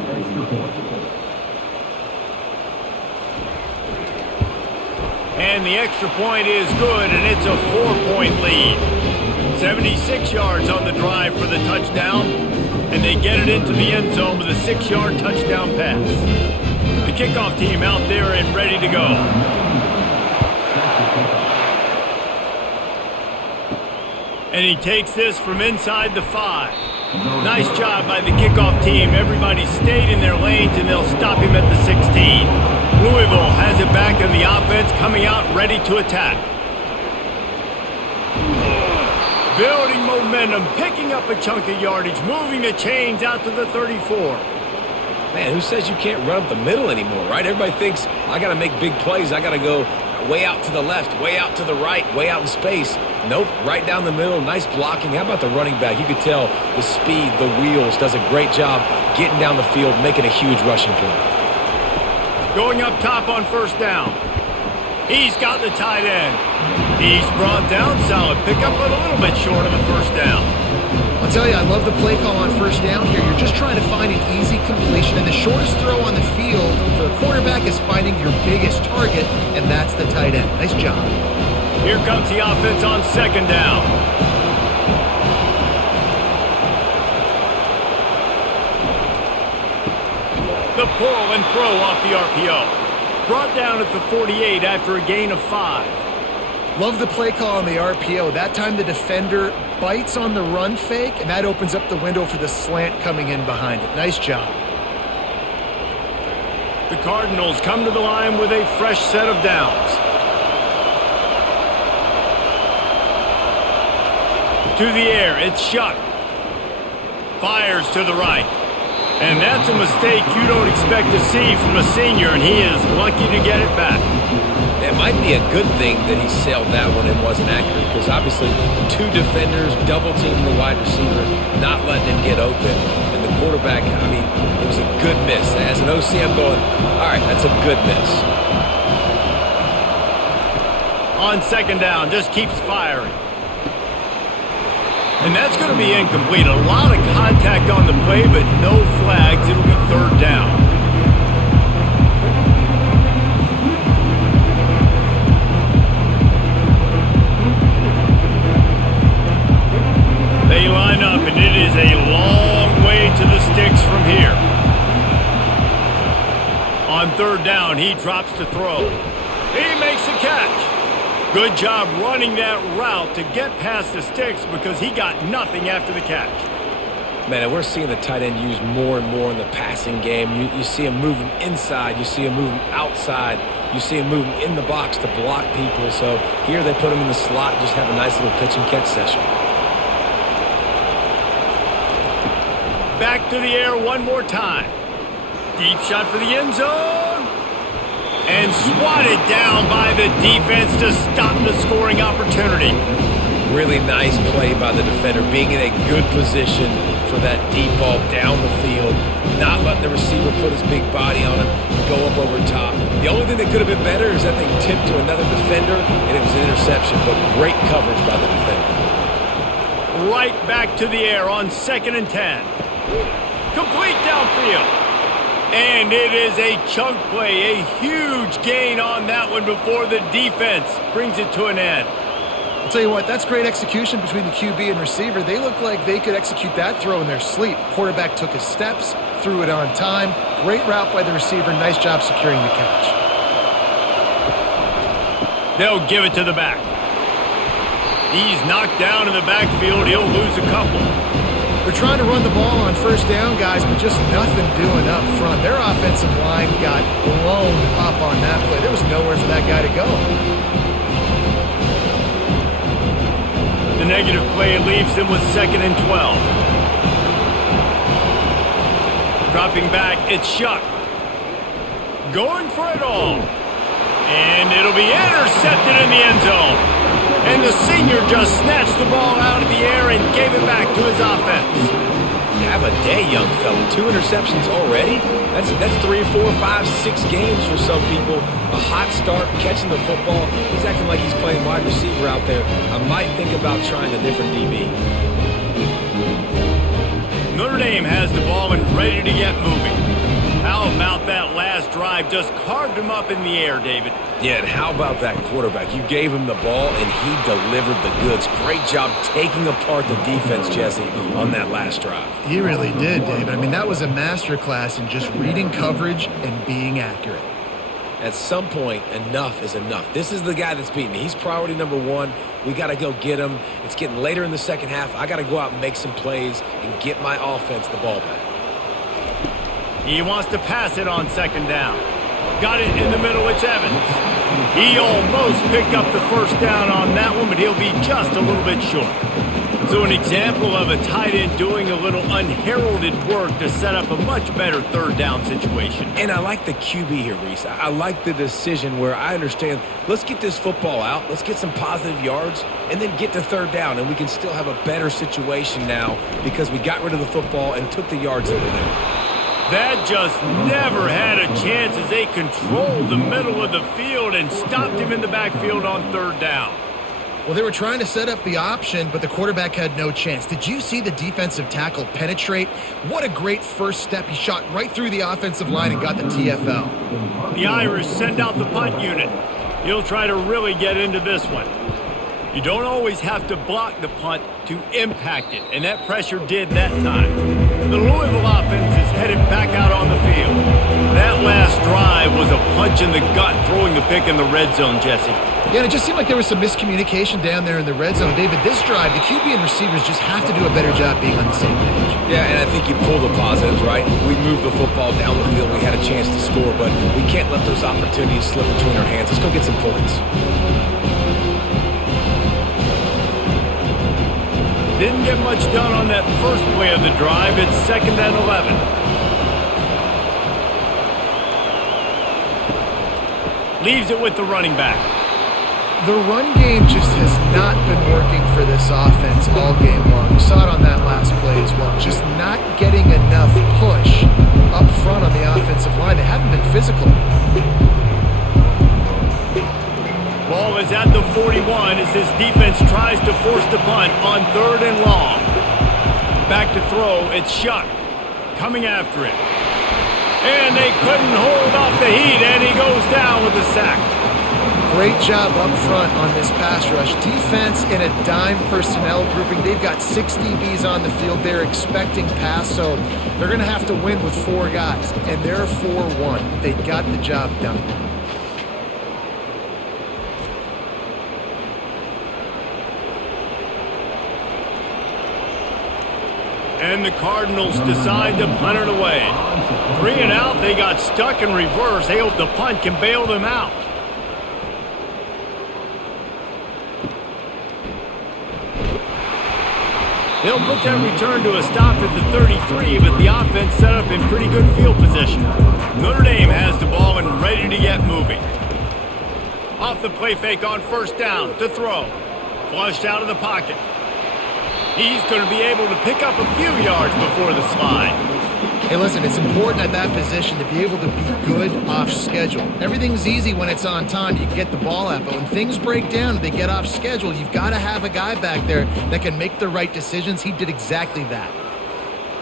And the extra point is good, and it's a 4-point lead. 76 yards on the drive for the touchdown, and they get it into the end zone with a 6-yard touchdown pass. The kickoff team out there and ready to go. And he takes this from inside the 5. Nice job by the kickoff team. Everybody stayed in their lanes, and they'll stop him at the 16. Louisville has it back in the offense, coming out ready to attack. Building momentum, picking up a chunk of yardage, moving the chains out to the 34. Man, who says you can't run up the middle anymore, right? Everybody thinks, I got to make big plays. I got to go way out to the left, way out to the right, way out in space. Nope, right down the middle, nice blocking. How about the running back? You could tell the speed, the wheels, does a great job getting down the field, making a huge rushing play. Going up top on first down. He's got the tight end. He's brought down, solid pickup, but a little bit short of the first down. I'll tell you, I love the play call on first down here. You're just trying to find an easy completion, and the shortest throw on the field for the quarterback is finding your biggest target, and that's the tight end. Nice job. Here comes the offense on second down. The pull and throw off the RPO. Brought down at the 48 after a gain of 5. Love the play call on the RPO. That time the defender bites on the run fake, and that opens up the window for the slant coming in behind it. Nice job. The Cardinals come to the line with a fresh set of downs. To the air, it's Shuck. Fires to the right. And that's a mistake you don't expect to see from a senior, and he is lucky to get it back. It might be a good thing that he sailed that one and wasn't accurate, because obviously 2 defenders, double teaming the wide receiver, not letting him get open. And the quarterback, I mean, it was a good miss. As an OC, I'm going, all right, that's a good miss. On second down, just keeps firing. And that's going to be incomplete. A lot of contact on the play, but no flags. It'll be third down. They line up, and it is a long way to the sticks from here. On third down, he drops to throw. He makes a catch. Good job running that route to get past the sticks because he got nothing after the catch. Man, and we're seeing the tight end used more and more in the passing game. You see him moving inside. You see him moving outside. You see him moving in the box to block people. So here they put him in the slot, just have a nice little pitch and catch session. Back to the air one more time. Deep shot for the end zone. And swatted down by the defense to stop the scoring opportunity. Really nice play by the defender, being in a good position for that deep ball down the field, not letting the receiver put his big body on him, go up over top. The only thing that could have been better is that they tipped to another defender, and it was an interception, but great coverage by the defender. Right back to the air on 2nd and 10. Complete downfield. And it is a chunk play, a huge gain on that one before the defense brings it to an end. I'll tell you what, that's great execution between the QB and receiver. They look like they could execute that throw in their sleep. Quarterback took his steps, threw it on time. Great route by the receiver. Nice job securing the catch. They'll give it to the back. He's knocked down in the backfield. He'll lose a couple. They're trying to run the ball on first down, guys, but just nothing doing up front. Their offensive line got blown up on that play. There was nowhere for that guy to go. The negative play leaves them with 2nd and 12. Dropping back, it's Shuck. Going for it all. And it'll be intercepted in the end zone. And the senior just snatched the ball out of the air and gave it back to his offense. Have a day, young fella. 2 interceptions already? That's 3, 4, 5, 6 games for some people. A hot start, catching the football. He's acting like he's playing wide receiver out there. I might think about trying a different DB. Notre Dame has the ball and ready to get moving. How about that last drive? Just carved him up in the air, David. Yeah, and how about that quarterback? You gave him the ball, and he delivered the goods. Great job taking apart the defense, Jesse, on that last drive. He really did, David. I mean, that was a masterclass in just reading coverage and being accurate. At some point, enough is enough. This is the guy that's beating me. He's priority number one. We got to go get him. It's getting later in the second half. I got to go out and make some plays and get my offense the ball back. He wants to pass it on second down. Got it in the middle. It's Evans. He almost picked up the first down on that one, but he'll be just a little bit short. So an example of a tight end doing a little unheralded work to set up a much better third down situation. And I like the QB here, Reese. I like the decision where I understand, let's get this football out, let's get some positive yards, and then get to third down, and we can still have a better situation now because we got rid of the football and took the yards that were there. That just never had a chance as they controlled the middle of the field and stopped him in the backfield on third down. Well, they were trying to set up the option, but the quarterback had no chance. Did you see the defensive tackle penetrate? What a great first step. He shot right through the offensive line and got the TFL. The Irish send out the punt unit. He'll try to really get into this one. You don't always have to block the punt to impact it, and that pressure did that time. The Louisville offense is headed back out on the field. That last drive was a punch in the gut, throwing the pick in the red zone, Jesse. Yeah, and it just seemed like there was some miscommunication down there in the red zone. David, this drive, the QB and receivers just have to do a better job being on the same page. Yeah, and I think you pull the positives, right? We moved the football down the field. We had a chance to score, but we can't let those opportunities slip between our hands. Let's go get some points. Didn't get much done on that first play of the drive. It's 2nd and 11. Leaves it with the running back. The run game just has not been working for this offense all game long. We saw it on that last play as well. Just not getting enough push up front on the offensive line. They haven't been physical. Ball is at the 41 as this defense tries to force the punt on 3rd and long. Back to throw, it's Shuck coming after it. And they couldn't hold off the heat, and he goes down with a sack. Great job up front on this pass rush. Defense in a dime personnel grouping. They've got 6 DBs on the field. They're expecting pass, so they're going to have to win with 4 guys, and they're 4-1. They got the job done. And the Cardinals decide to punt it away. 3 and out, they got stuck in reverse. They hope the punt can bail them out. They'll put that return to a stop at the 33, but the offense set up in pretty good field position. Notre Dame has the ball and ready to get moving. Off the play fake on 1st down to throw. Flushed out of the pocket. He's going to be able to pick up a few yards before the slide. Hey, listen, it's important at that position to be able to be good off schedule. Everything's easy when it's on time. You can get the ball out. But when things break down and they get off schedule, you've got to have a guy back there that can make the right decisions. He did exactly that.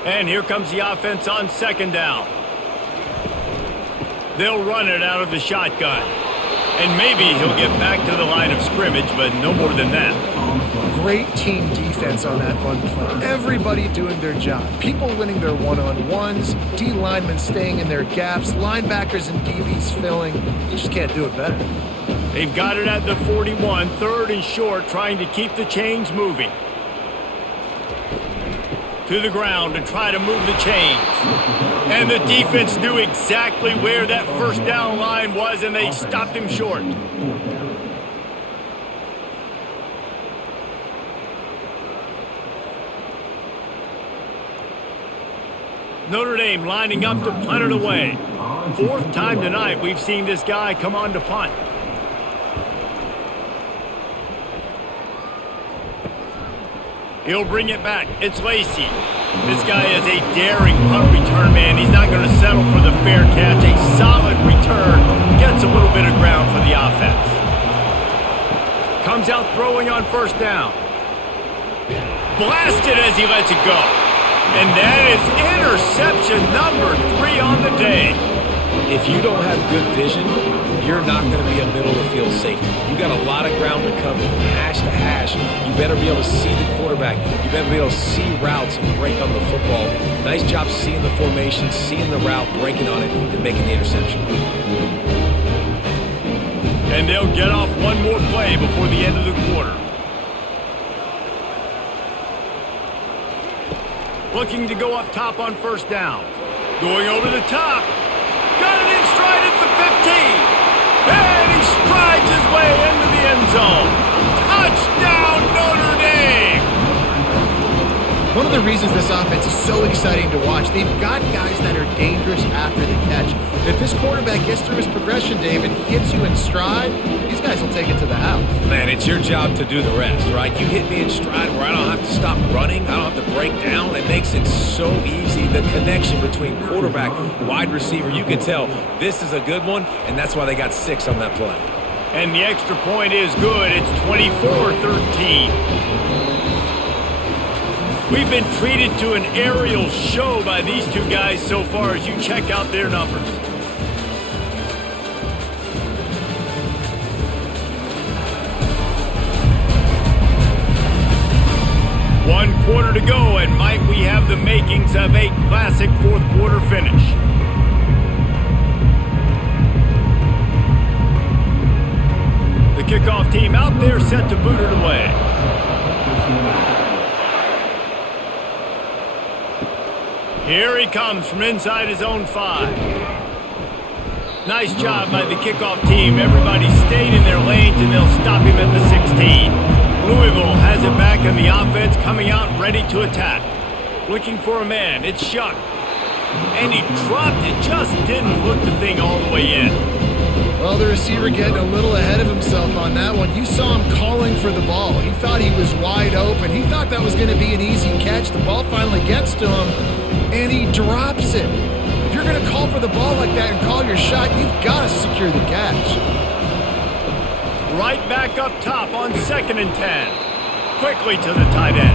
And here comes the offense on 2nd down. They'll run it out of the shotgun. And maybe he'll get back to the line of scrimmage, but no more than that. Great team defense on that run play. Everybody doing their job. People winning their one-on-ones, D linemen staying in their gaps, linebackers and DBs filling. You just can't do it better. They've got it at the 41, 3rd and short, trying to keep the chains moving. To the ground to try to move the chains. And the defense knew exactly where that 1st down line was, and they stopped him short. Notre Dame lining up to punt it away. 4th time tonight we've seen this guy come on to punt. He'll bring it back. It's Lacey. This guy is a daring punt return man. He's not going to settle for the fair catch. A solid return. Gets a little bit of ground for the offense. Comes out throwing on 1st down. Blasted as he lets it go. And that is interception number 3 on the day. If you don't have good vision, you're not going to be a middle-of-the-field safety. You got a lot of ground to cover from hash to hash. You better be able to see the quarterback. You better be able to see routes and break on the football. Nice job seeing the formation, seeing the route, breaking on it, and making the interception. And they'll get off one more play before the end of the quarter. Looking to go up top on first down. Going over the top. Got it in stride at the 15. And he strides his way into the end zone. Touchdown, Notre Dame! One of the reasons this offense is so exciting to watch, they've got guys that are dangerous after the catch. If this quarterback gets through his progression, David, hits you in stride, these guys will take it to the house. Man, it's your job to do the rest, right? You hit me in stride where I don't have to stop running. I don't have to break down. It makes it so easy. The connection between quarterback, wide receiver, you can tell this is a good one, and that's why they got 6 on that play. And the extra point is good. It's 24-13. We've been treated to an aerial show by these two guys so far as you check out their numbers. One quarter to go, and might we have the makings of a classic fourth quarter finish. The kickoff team out there set to boot it away. Here he comes from inside his own 5. Nice job by the kickoff team. Everybody stayed in their lanes, and they'll stop him at the 16. Louisville has it back in the offense, coming out ready to attack. Looking for a man. It's Shuck. And he dropped it. Just didn't look the thing all the way in. Well, the receiver getting a little ahead of himself on that one. You saw him calling for the ball. He thought he was wide open. He thought that was going to be an easy catch. The ball finally gets to him, and he drops it. If you're going to call for the ball like that and call your shot, you've got to secure the catch. Right back up top on 2nd and 10. Quickly to the tight end.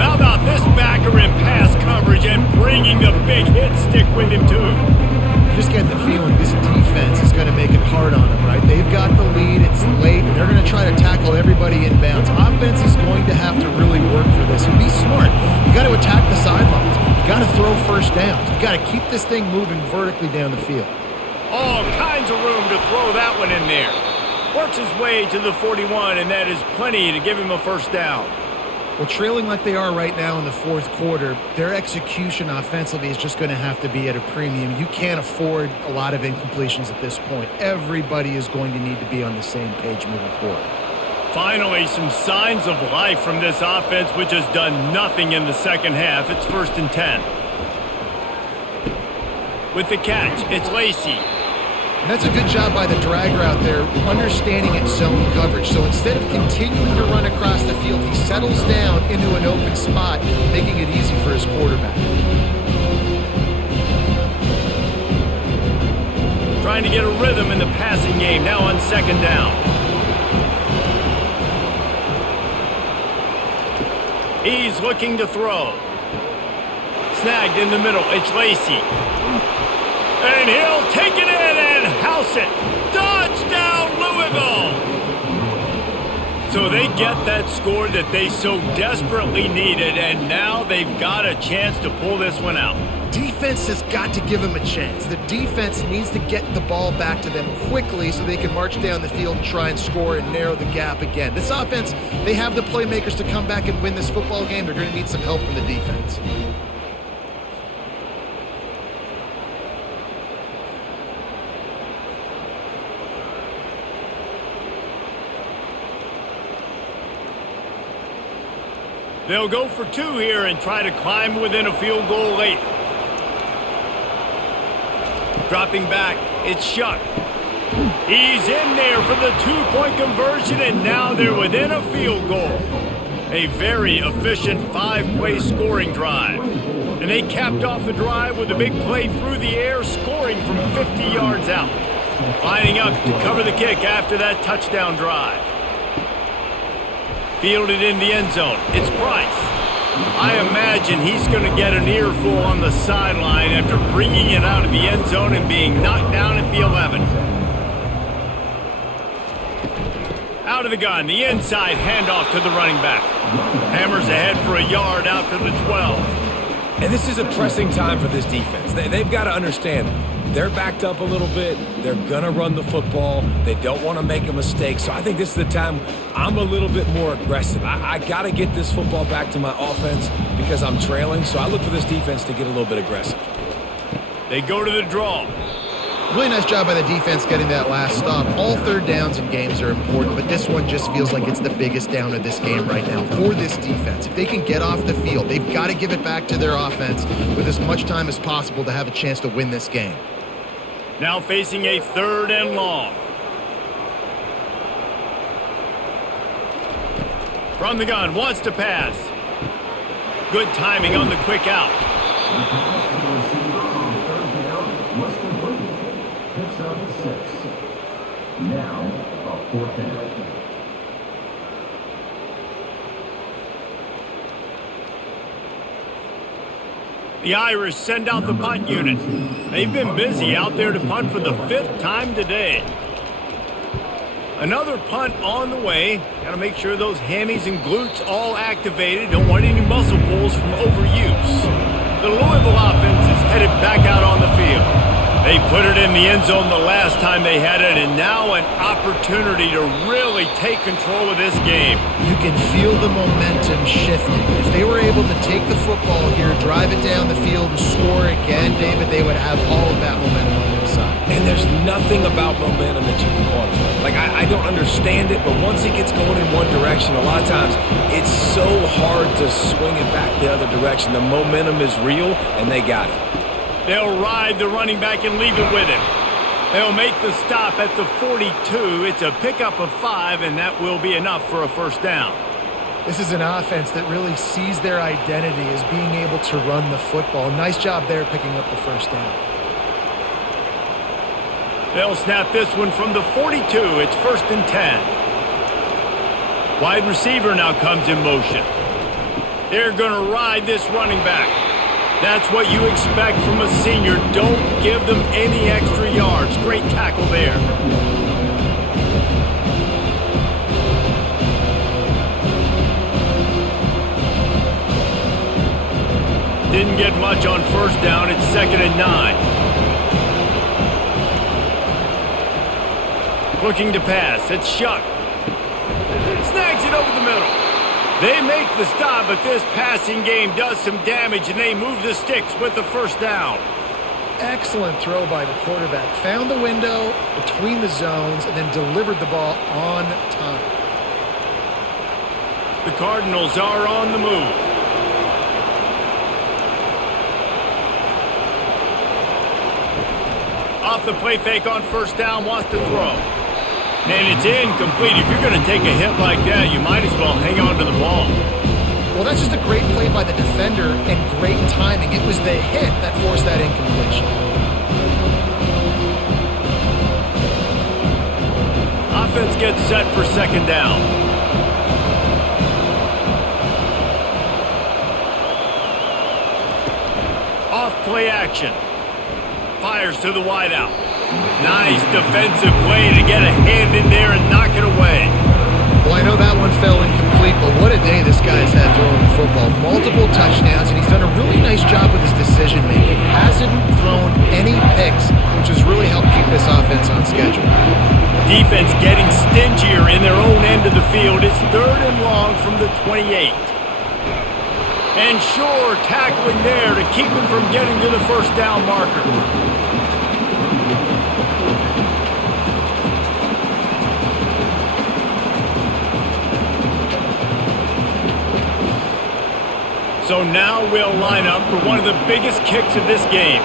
How about this backer in pass coverage and bringing the big hit stick with him too? You just get the feeling this defense is going to make it hard on them, right? They've got the lead, it's late, and they're going to try to tackle everybody inbounds. Offense is going to have to really work for this and be smart. You got to attack the sidelines. You got to throw first downs. You got to keep this thing moving vertically down the field. All kinds of room to throw that one in there. Works his way to the 41, and that is plenty to give him a first down. Well, trailing like they are right now in the fourth quarter, their execution offensively is just going to have to be at a premium. You can't afford a lot of incompletions at this point. Everybody is going to need to be on the same page moving forward. Finally, some signs of life from this offense, which has done nothing in the second half. It's 1st and 10. With the catch, it's Lacey. And that's a good job by the drag route there, understanding its zone coverage. So instead of continuing to run across the field, he settles down into an open spot, making it easy for his quarterback. Trying to get a rhythm in the passing game, now on 2nd down. He's looking to throw. Snagged in the middle, it's Lacey. And he'll take it in and house it. Touchdown, Louisville! So they get that score that they so desperately needed, and now they've got a chance to pull this one out. Defense has got to give them a chance. The defense needs to get the ball back to them quickly so they can march down the field and try and score and narrow the gap again. This offense, they have the playmakers to come back and win this football game. They're going to need some help from the defense. They'll go for 2 here and try to climb within a field goal late. Dropping back, it's Shuck. He's in there for the 2-point conversion, and now they're within a field goal. A very efficient 5-play scoring drive. And they capped off the drive with a big play through the air, scoring from 50 yards out. Lining up to cover the kick after that touchdown drive. Fielded in the end zone. It's Price. I imagine he's going to get an earful on the sideline after bringing it out of the end zone and being knocked down at the 11. Out of the gun, the inside handoff to the running back. Hammers ahead for a yard out to the 12. And this is a pressing time for this defense. They've got to understand they're backed up a little bit. They're going to run the football. They don't want to make a mistake. So I think this is the time I'm a little bit more aggressive. I got to get this football back to my offense because I'm trailing. So I look for this defense to get a little bit aggressive. They go to the draw. Really nice job by the defense getting that last stop. All third downs in games are important, but this one just feels like it's the biggest down of this game right now for this defense. If they can get off the field, they've got to give it back to their offense with as much time as possible to have a chance to win this game. Now facing a 3rd and long. From the gun, wants to pass. Good timing on the quick out. Now, a 4th down. The Irish send out the punt unit. They've been busy out there to punt for the 5th time today. Another punt on the way. Got to make sure those hammies and glutes all activated. Don't want any muscle pulls from overuse. The Louisville offense is headed back out on the field. They put it in the end zone the last time they had it, and now an opportunity to really take control of this game. You can feel the momentum shifting. If they were able to take the football here, drive it down the field, and score again, David, they would have all of that momentum on their side. And there's nothing about momentum that you can quantify. Like, I don't understand it, but once it gets going in one direction, a lot of times it's so hard to swing it back the other direction. The momentum is real, and they got it. They'll ride the running back and leave it with him. They'll make the stop at the 42. It's a pickup of 5, and that will be enough for a 1st down. This is an offense that really sees their identity as being able to run the football. Nice job there picking up the 1st down. They'll snap this one from the 42. It's 1st and 10. Wide receiver now comes in motion. They're going to ride this running back. That's what you expect from a senior. Don't give them any extra yards. Great tackle there. Didn't get much on 1st down. It's 2nd and 9. Looking to pass. It's Shuck. Snags it over the middle. They make the stop, but this passing game does some damage, and they move the sticks with the 1st down. Excellent throw by the quarterback. Found the window between the zones and then delivered the ball on time. The Cardinals are on the move. Off the play fake on 1st down, wants to throw. And it's incomplete. If you're going to take a hit like that, you might as well hang on to the ball. Well, that's just a great play by the defender and great timing. It was the hit that forced that incompletion. Offense gets set for 2nd down. Off play action. Fires to the wideout. Nice defensive play to get a hand in there and knock it away. Well, I know that one fell incomplete, but what a day this guy's had throwing the football. Multiple touchdowns, and he's done a really nice job with his decision-making. Hasn't thrown any picks, which has really helped keep this offense on schedule. Defense getting stingier in their own end of the field. It's 3rd and long from the 28. And Shore tackling there to keep him from getting to the 1st down marker. So now we'll line up for one of the biggest kicks of this game.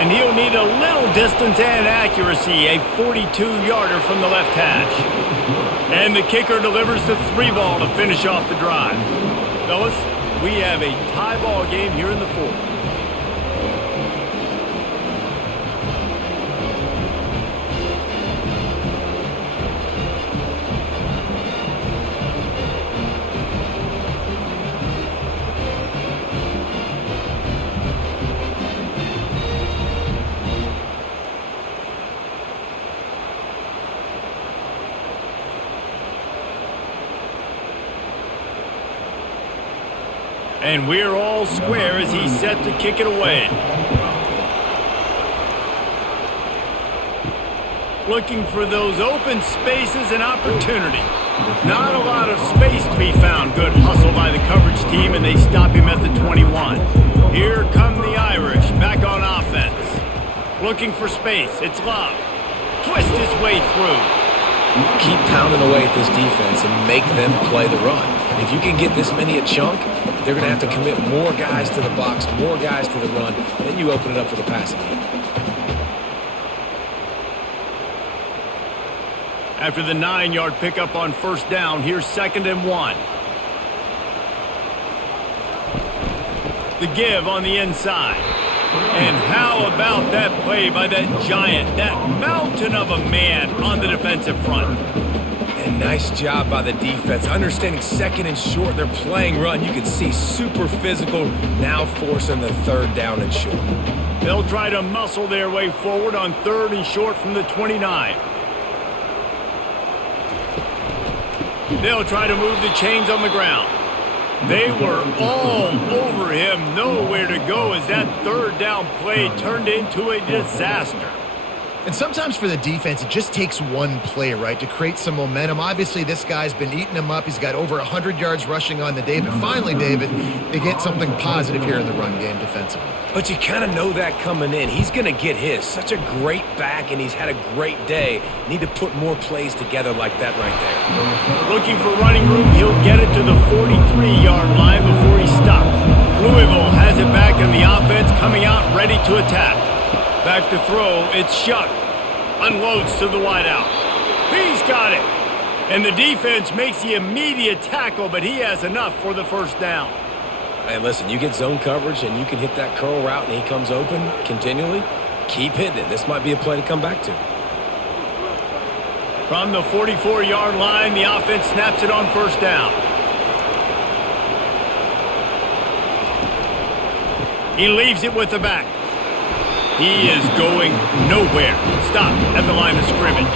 And he'll need a little distance and accuracy, a 42-yarder from the left hash. And the kicker delivers the 3-ball to finish off the drive. Fellas, we have a tie ball game here in the 4th. And we're all square as he's set to kick it away. Looking for those open spaces and opportunity. Not a lot of space to be found. Good hustle by the coverage team, and they stop him at the 21. Here come the Irish, back on offense. Looking for space. It's Love. Twist his way through. Keep pounding away at this defense and make them play the run. If you can get this many a chunk, they're going to have to commit more guys to the box, more guys to the run. Then you open it up for the passing game. After the 9-yard pickup on first down, here's 2nd and 1. The give on the inside. And how about that play by that giant, that mountain of a man on the defensive front? And nice job by the defense. Understanding 2nd and short, they're playing run. You can see super physical, now forcing the 3rd down and short. They'll try to muscle their way forward on 3rd and short from the 29. They'll try to move the chains on the ground. They were all over him, nowhere to go as that 3rd down play turned into a disaster. And sometimes for the defense, it just takes one play, right, to create some momentum. Obviously, this guy's been eating them up. He's got over 100 yards rushing on the day. But finally, David, they get something positive here in the run game defensively. But you kind of know that coming in. He's going to get his. Such a great back, and he's had a great day. Need to put more plays together like that right there. Looking for running room, he'll get it to the 43-yard line before he stopped. Louisville has it back in the offense, coming out ready to attack. Back to throw, it's Shuck. Unloads to the wideout. He's got it. And the defense makes the immediate tackle, but he has enough for the 1st down. And listen, you get zone coverage and you can hit that curl route and he comes open continually. Keep hitting it. This might be a play to come back to. From the 44-yard line, the offense snaps it on 1st down. He leaves it with the back. He is going nowhere. Stop at the line of scrimmage.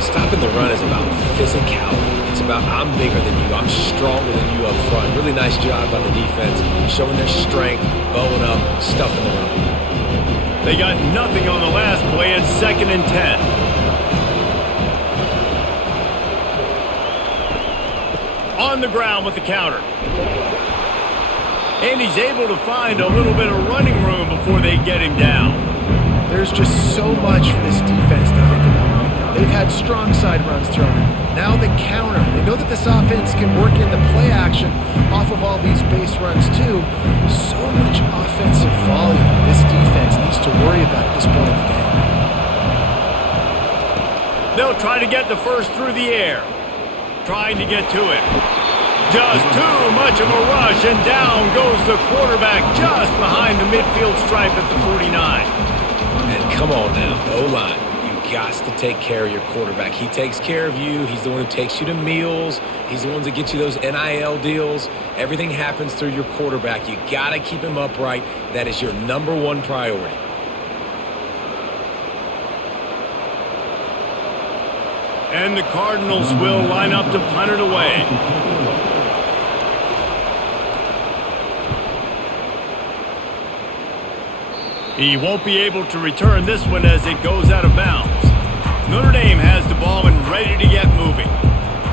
Stopping the run is about physicality. It's about I'm bigger than you. I'm stronger than you up front. Really nice job by the defense, showing their strength, bowing up, stuffing the run. They got nothing on the last play. It's 2nd and 10. On the ground with the counter. And he's able to find a little bit of running room before they get him down. There's just so much for this defense to think about right now. They've had strong side runs thrown in. Now the counter. They know that this offense can work in the play action off of all these base runs too. So much offensive volume this defense needs to worry about at this point in the game. They'll try to get the first through the air. Trying to get to it. Just too much of a rush, and down goes the quarterback just behind the midfield stripe at the 49. And come on now, O-line. You got to take care of your quarterback. He takes care of you. He's the one who takes you to meals. He's the one that gets you those NIL deals. Everything happens through your quarterback. You got to keep him upright. That is your #1 priority. And the Cardinals will line up to punt it away. He won't be able to return this one as it goes out of bounds. Notre Dame has the ball and ready to get moving.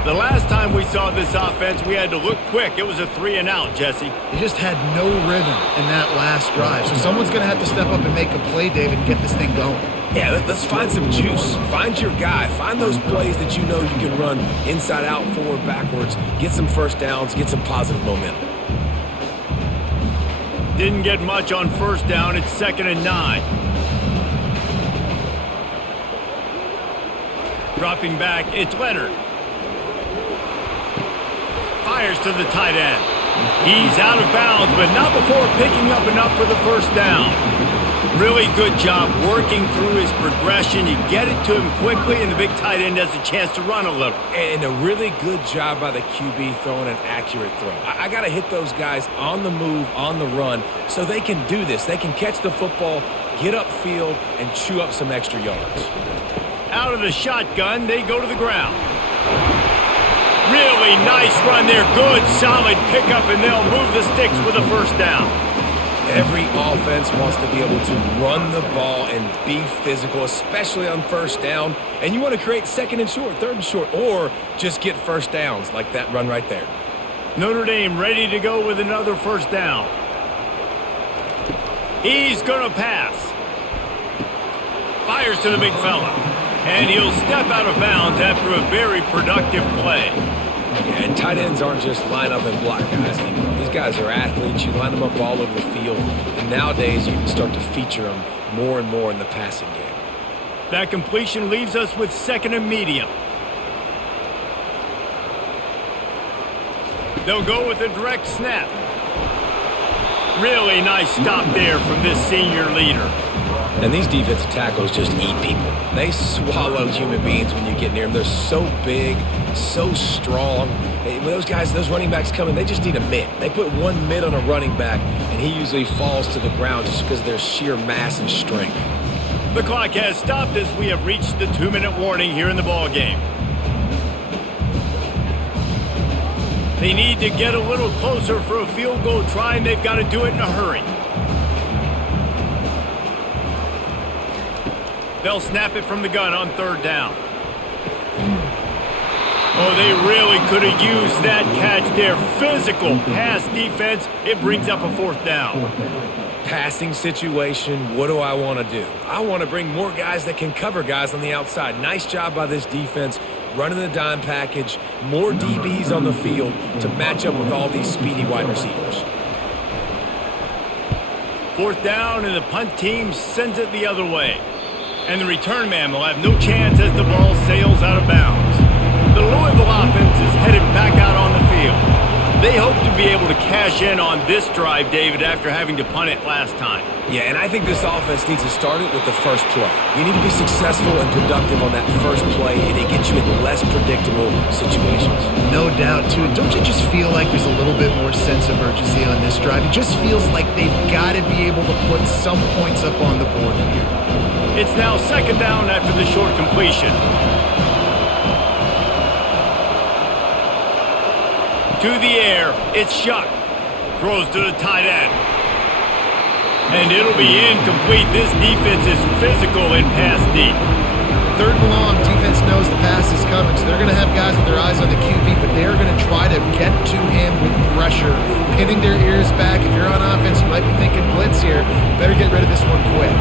The last time we saw this offense, we had to look quick. It was a 3-and-out, Jesse. They just had no rhythm in that last drive. So someone's going to have to step up and make a play, David, and get this thing going. Yeah, let's find some juice. Find your guy. Find those plays that you know you can run inside out, forward, backwards. Get some 1st downs. Get some positive momentum. Didn't get much on 1st down. It's 2nd and 9. Dropping back, it's Leonard. Fires to the tight end. He's out of bounds, but not before picking up enough for the 1st down. Really good job working through his progression. You get it to him quickly, and the big tight end has a chance to run a little. And a really good job by the QB throwing an accurate throw. I got to hit those guys on the move, on the run, so they can do this. They can catch the football, get upfield, and chew up some extra yards. Out of the shotgun, they go to the ground. Really nice run there. Good, solid pickup, and they'll move the sticks with a first down. Every offense wants to be able to run the ball and be physical, especially on first down. And you want to create second and short, third and short, or just get first downs like that run right there. Notre Dame ready to go with another first down. He's going to pass. Fires to the big fella. And he'll step out of bounds after a very productive play. Yeah, and tight ends aren't just line up and block guys anymore. These guys are athletes. You line them up all over the field. And nowadays, you can start to feature them more and more in the passing game. That completion leaves us with second and medium. They'll go with a direct snap. Really nice stop there from this senior leader. And these defensive tackles just eat people. They swallow human beings when you get near them. They're so big, so strong. When those guys, those running backs come in, they just need a mitt. They put one mitt on a running back, and he usually falls to the ground just because of their sheer mass and strength. The clock has stopped as we have reached the 2-minute warning here in the ball game. They need to get a little closer for a field goal try, and they've got to do it in a hurry. They'll snap it from the gun on third down. Oh, they really could have used that catch there. Physical pass defense. It brings up a fourth down. Passing situation, what do I want to do? I want to bring more guys that can cover guys on the outside. Nice job by this defense, running the dime package, more DBs on the field to match up with all these speedy wide receivers. Fourth down, and the punt team sends it the other way. And the return man will have no chance as the ball sails out of bounds. The Louisville offense is headed back out on the field. They hope to be able to cash in on this drive, David, after having to punt it last time. Yeah, and I think this offense needs to start it with the first play. You need to be successful and productive on that first play, and it gets you in less predictable situations. No doubt, too. Don't you just feel like there's a little bit more sense of urgency on this drive? It just feels like they've got to be able to put some points up on the board here. It's now second down after the short completion. To the air, it's Shuck. Throws to the tight end. And it'll be incomplete. This defense is physical in pass deep. Third and long, defense knows the pass is coming, so they're going to have guys with their eyes on the QB, but they're going to try to get to him with pressure, pinning their ears back. If you're on offense, you might be thinking blitz here. Better get rid of this one quick.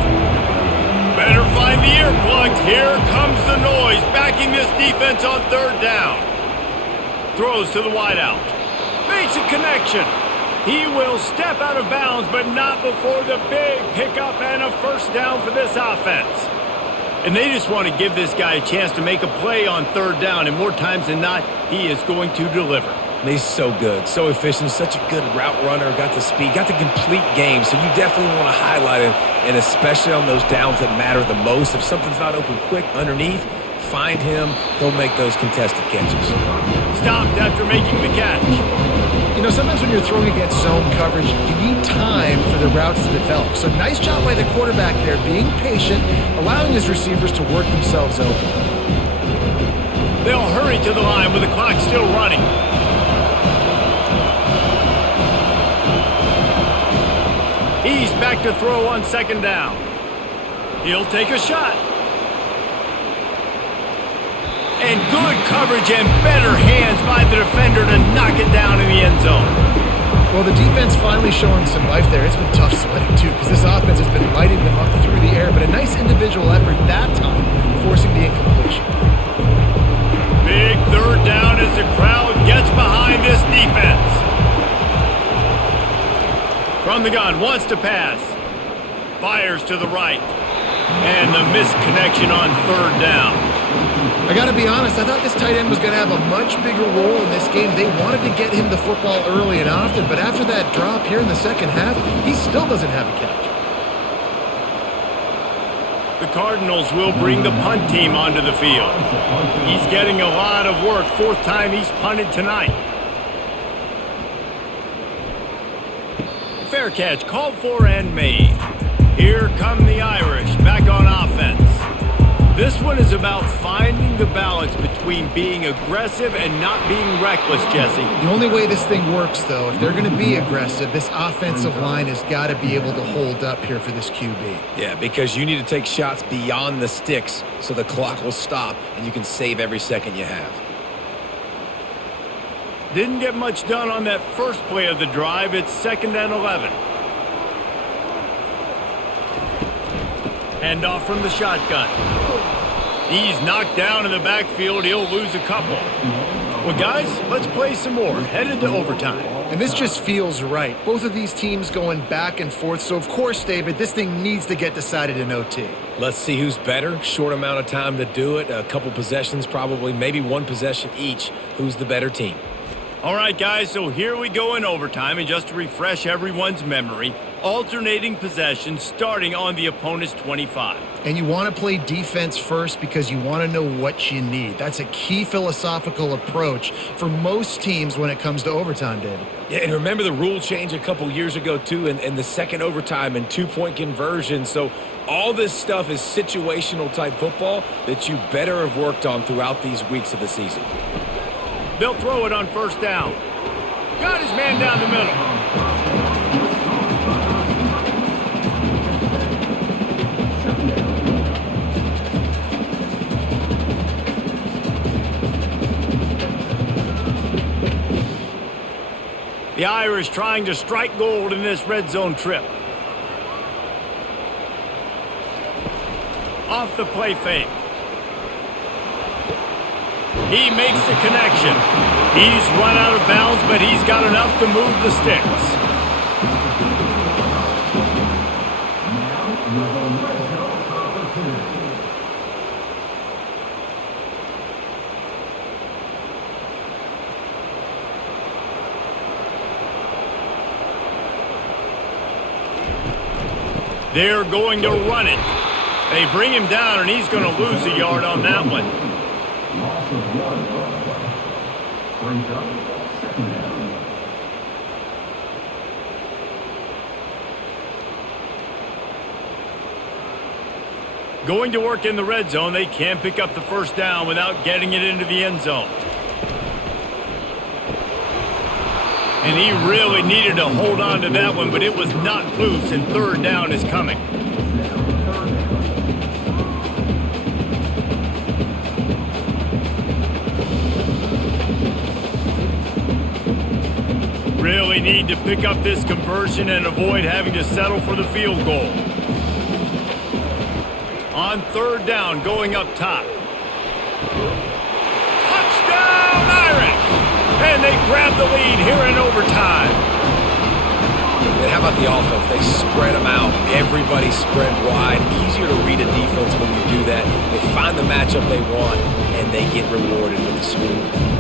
Better find the earplugs. Here comes the noise, backing this defense on third down. Throws to the wideout. Makes a connection. He will step out of bounds, but not before the big pickup and a first down for this offense. And they just want to give this guy a chance to make a play on third down, and more times than not, he is going to deliver. He's so good, so efficient, such a good route runner, got the speed, got the complete game, so you definitely want to highlight him, and especially on those downs that matter the most. If something's not open quick underneath, find him, he'll make those contested catches. Stopped after making the catch. You know, sometimes when you're throwing against zone coverage, you need time for the routes to develop. So nice job by the quarterback there, being patient, allowing his receivers to work themselves open. They'll hurry to the line with the clock still running. He's back to throw on second down. He'll take a shot. And good coverage and better hands by the defender to knock it down in the end zone. Well, the defense finally showing some life there. It's been tough splitting, too, because this offense has been lighting them up through the air. But a nice individual effort that time, forcing the incompletion. Big third down as the crowd gets behind this defense. From the gun, wants to pass. Fires to the right. And the missed connection on third down. I got to be honest, I thought this tight end was going to have a much bigger role in this game. They wanted to get him the football early and often, but after that drop here in the second half, he still doesn't have a catch. The Cardinals will bring the punt team onto the field. He's getting a lot of work. Fourth time he's punted tonight. Fair catch called for and made. Here come the Irish back on offense. This one is about finding the balance between between being aggressive and not being reckless, Jesse. The only way this thing works, though, if they're going to be aggressive, this offensive line has got to be able to hold up here for this QB. Yeah, because you need to take shots beyond the sticks so the clock will stop and you can save every second you have. Didn't get much done on that first play of the drive. It's 2nd and 11. Handoff from the shotgun. He's knocked down in the backfield. He'll lose a couple. Well, guys, let's play some more. Headed to overtime. And this just feels right. Both of these teams going back and forth. So, of course, David, this thing needs to get decided in OT. Let's see who's better. Short amount of time to do it. A couple possessions probably. Maybe one possession each. Who's the better team? All right, guys, so here we go in overtime. And just to refresh everyone's memory, alternating possessions starting on the opponent's 25. And you want to play defense first because you want to know what you need. That's a key philosophical approach for most teams when it comes to overtime, David. Yeah, and remember the rule change a couple years ago, too, and the second overtime and two-point conversion. So all this stuff is situational-type football that you better have worked on throughout these weeks of the season. They'll throw it on 1st down. Got his man down the middle. The Irish trying to strike gold in this red zone trip. Off the play fake. He makes the connection. He's run out of bounds, but he's got enough to move the sticks. They're going to run it. They bring him down, and he's going to lose a yard on that one. Loss of 1 on play. Brings up 2nd down. Going to work in the red zone. They can't pick up the 1st down without getting it into the end zone. And he really needed to hold on to that one, but it was not loose, and 3rd down is coming. Really need to pick up this conversion and avoid having to settle for the field goal. On 3rd down, going up top. Touchdown, Irish! And they grab the lead here in overtime. And how about the offense? They spread them out. Everybody spread wide. Easier to read a defense when you do that. They find the matchup they want, and they get rewarded with the score.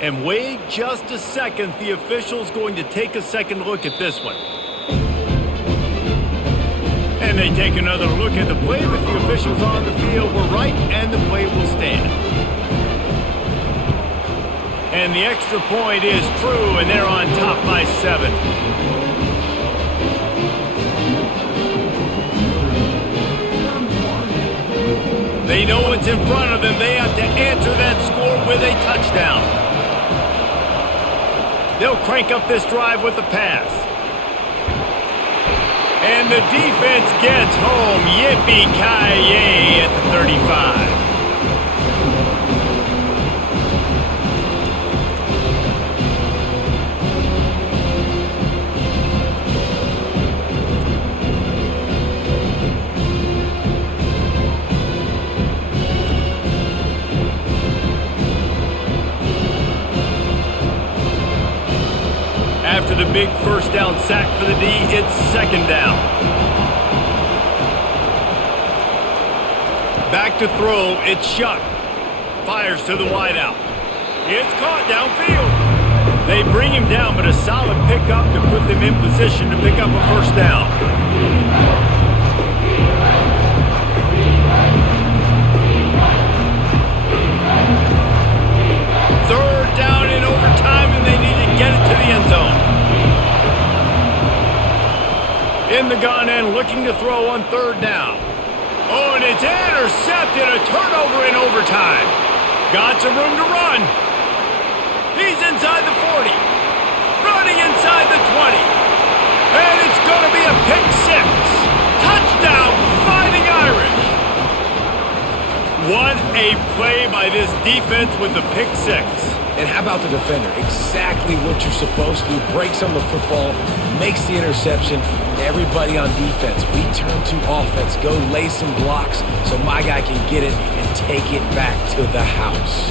And wait just a second. The official's going to take a second look at this one. And they take another look at the play, but the officials on the field were right, and the play will stand. And the extra point is true, and they're on top by 7. They know what's in front of them. They have to answer that score with a touchdown. They'll crank up this drive with the pass. And the defense gets home. Yippee-ki-yay at the 35. After the big 1st down sack for the D, it's 2nd down. Back to throw, it's Shuck. Fires to the wideout. It's caught downfield. They bring him down, but a solid pickup to put them in position to pick up a 1st down. looking to throw on third down. Oh, and it's intercepted, a turnover in overtime. Got some room to run. He's inside the 40. Running inside the 20. And it's going to be a pick six. Touchdown, Fighting Irish. What a play by this defense with the pick six. And how about the defender? Exactly what you're supposed to do. Breaks on the football, makes the interception. Everybody on defense, we turn to offense. Go lay some blocks so my guy can get it and take it back to the house.